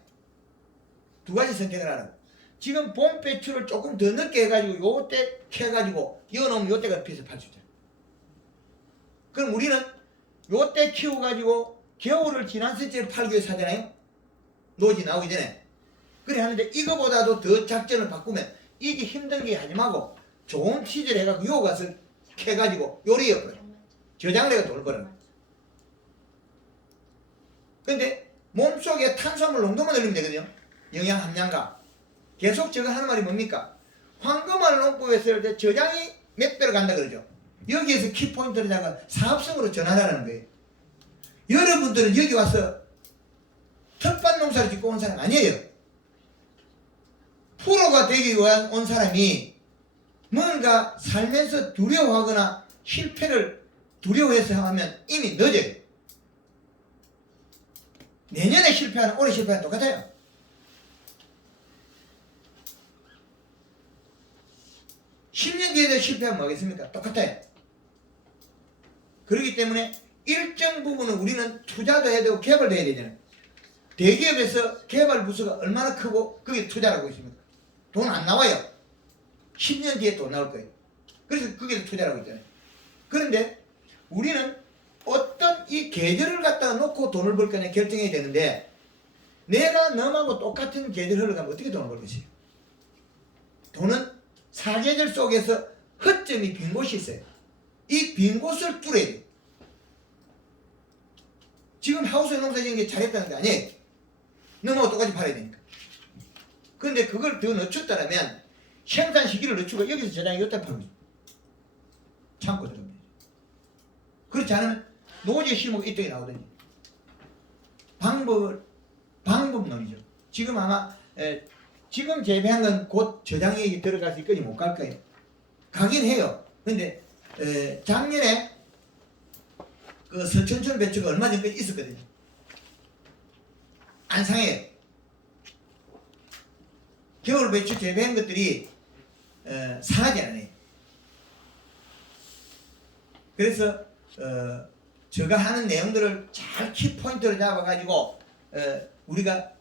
두 가지 선택을 하라고. 지금 봄 배추를 조금 더 늦게 해가지고 요때 캐가지고 이어놓으면 요때가 비싸 팔 수 있잖아요. 그럼 우리는 요때 키워가지고 겨울을 지난 셋째로 팔기 위해서 하잖아요. 노지 나오기 전에. 그래 하는데 이거보다도 더 작전을 바꾸면 이게 힘든 게 하지 말고 좋은 시절에 해가지고 요 가서 캐가지고 요리해버려. 저장을 해가 돈을 벌어. 근데 몸속에 탄수화물 농도만 늘리면 되거든요. 영양 함량과. 계속 저거 하는 말이 뭡니까? 황금알 농법에서 할 때 저장이 몇 배로 간다 그러죠. 여기에서 키포인트를 잡아 사업성으로 전환하라는 거예요. 여러분들은 여기 와서 텃밭 농사를 짓고 온 사람 아니에요. 프로가 되기 위한 온 사람이 뭔가 살면서 두려워하거나 실패를 두려워해서 하면 이미 늦어요. 내년에 실패하는 올해 실패하는 똑같아요. (10년) 뒤에 실패하면 뭐겠습니까? 똑같아요. 그렇기 때문에 일정 부분은 우리는 투자도 해야 되고 개발도 해야 되잖아요. 대기업에서 개발 부서가 얼마나 크고 거기에 투자를 하고 있습니까? 돈 안 나와요. 10년 뒤에 돈 나올 거예요. 그래서 거기에 투자를 하고 있잖아요. 그런데 우리는 어떤 이 계절을 갖다가 놓고 돈을 벌 거냐 결정해야 되는데 내가 너하고 똑같은 계절 흘러가면 어떻게 돈을 벌 것이에요? 돈은 사계절 속에서 허점이 빈 곳이 있어요. 이 빈 곳을 뚫어야 돼요. 지금 하우스 농사 짓는 게 잘했다는 게 아니에요. 너하고 똑같이 팔아야 되니까. 그런데 그걸 더 늦췄다면 생산 시기를 늦추고 여기서 저장이 여기다 팔고 있어요. 창고 들어가면 되죠. 그렇지 않으면 노지에 심으면 이쪽에 나오더니 방법론이죠. 지금 아마 지금 재배한 건 곧 저장액이 들어가서 이까지 못 갈 거예요. 가긴 해요. 근데 작년에 그 서천천 배추가 얼마 전까지 있었거든요. 안 상해요. 겨울 배추 재배한 것들이 상하지 않아요. 그래서 제가 하는 내용들을 잘 키포인트로 잡아가지고 우리가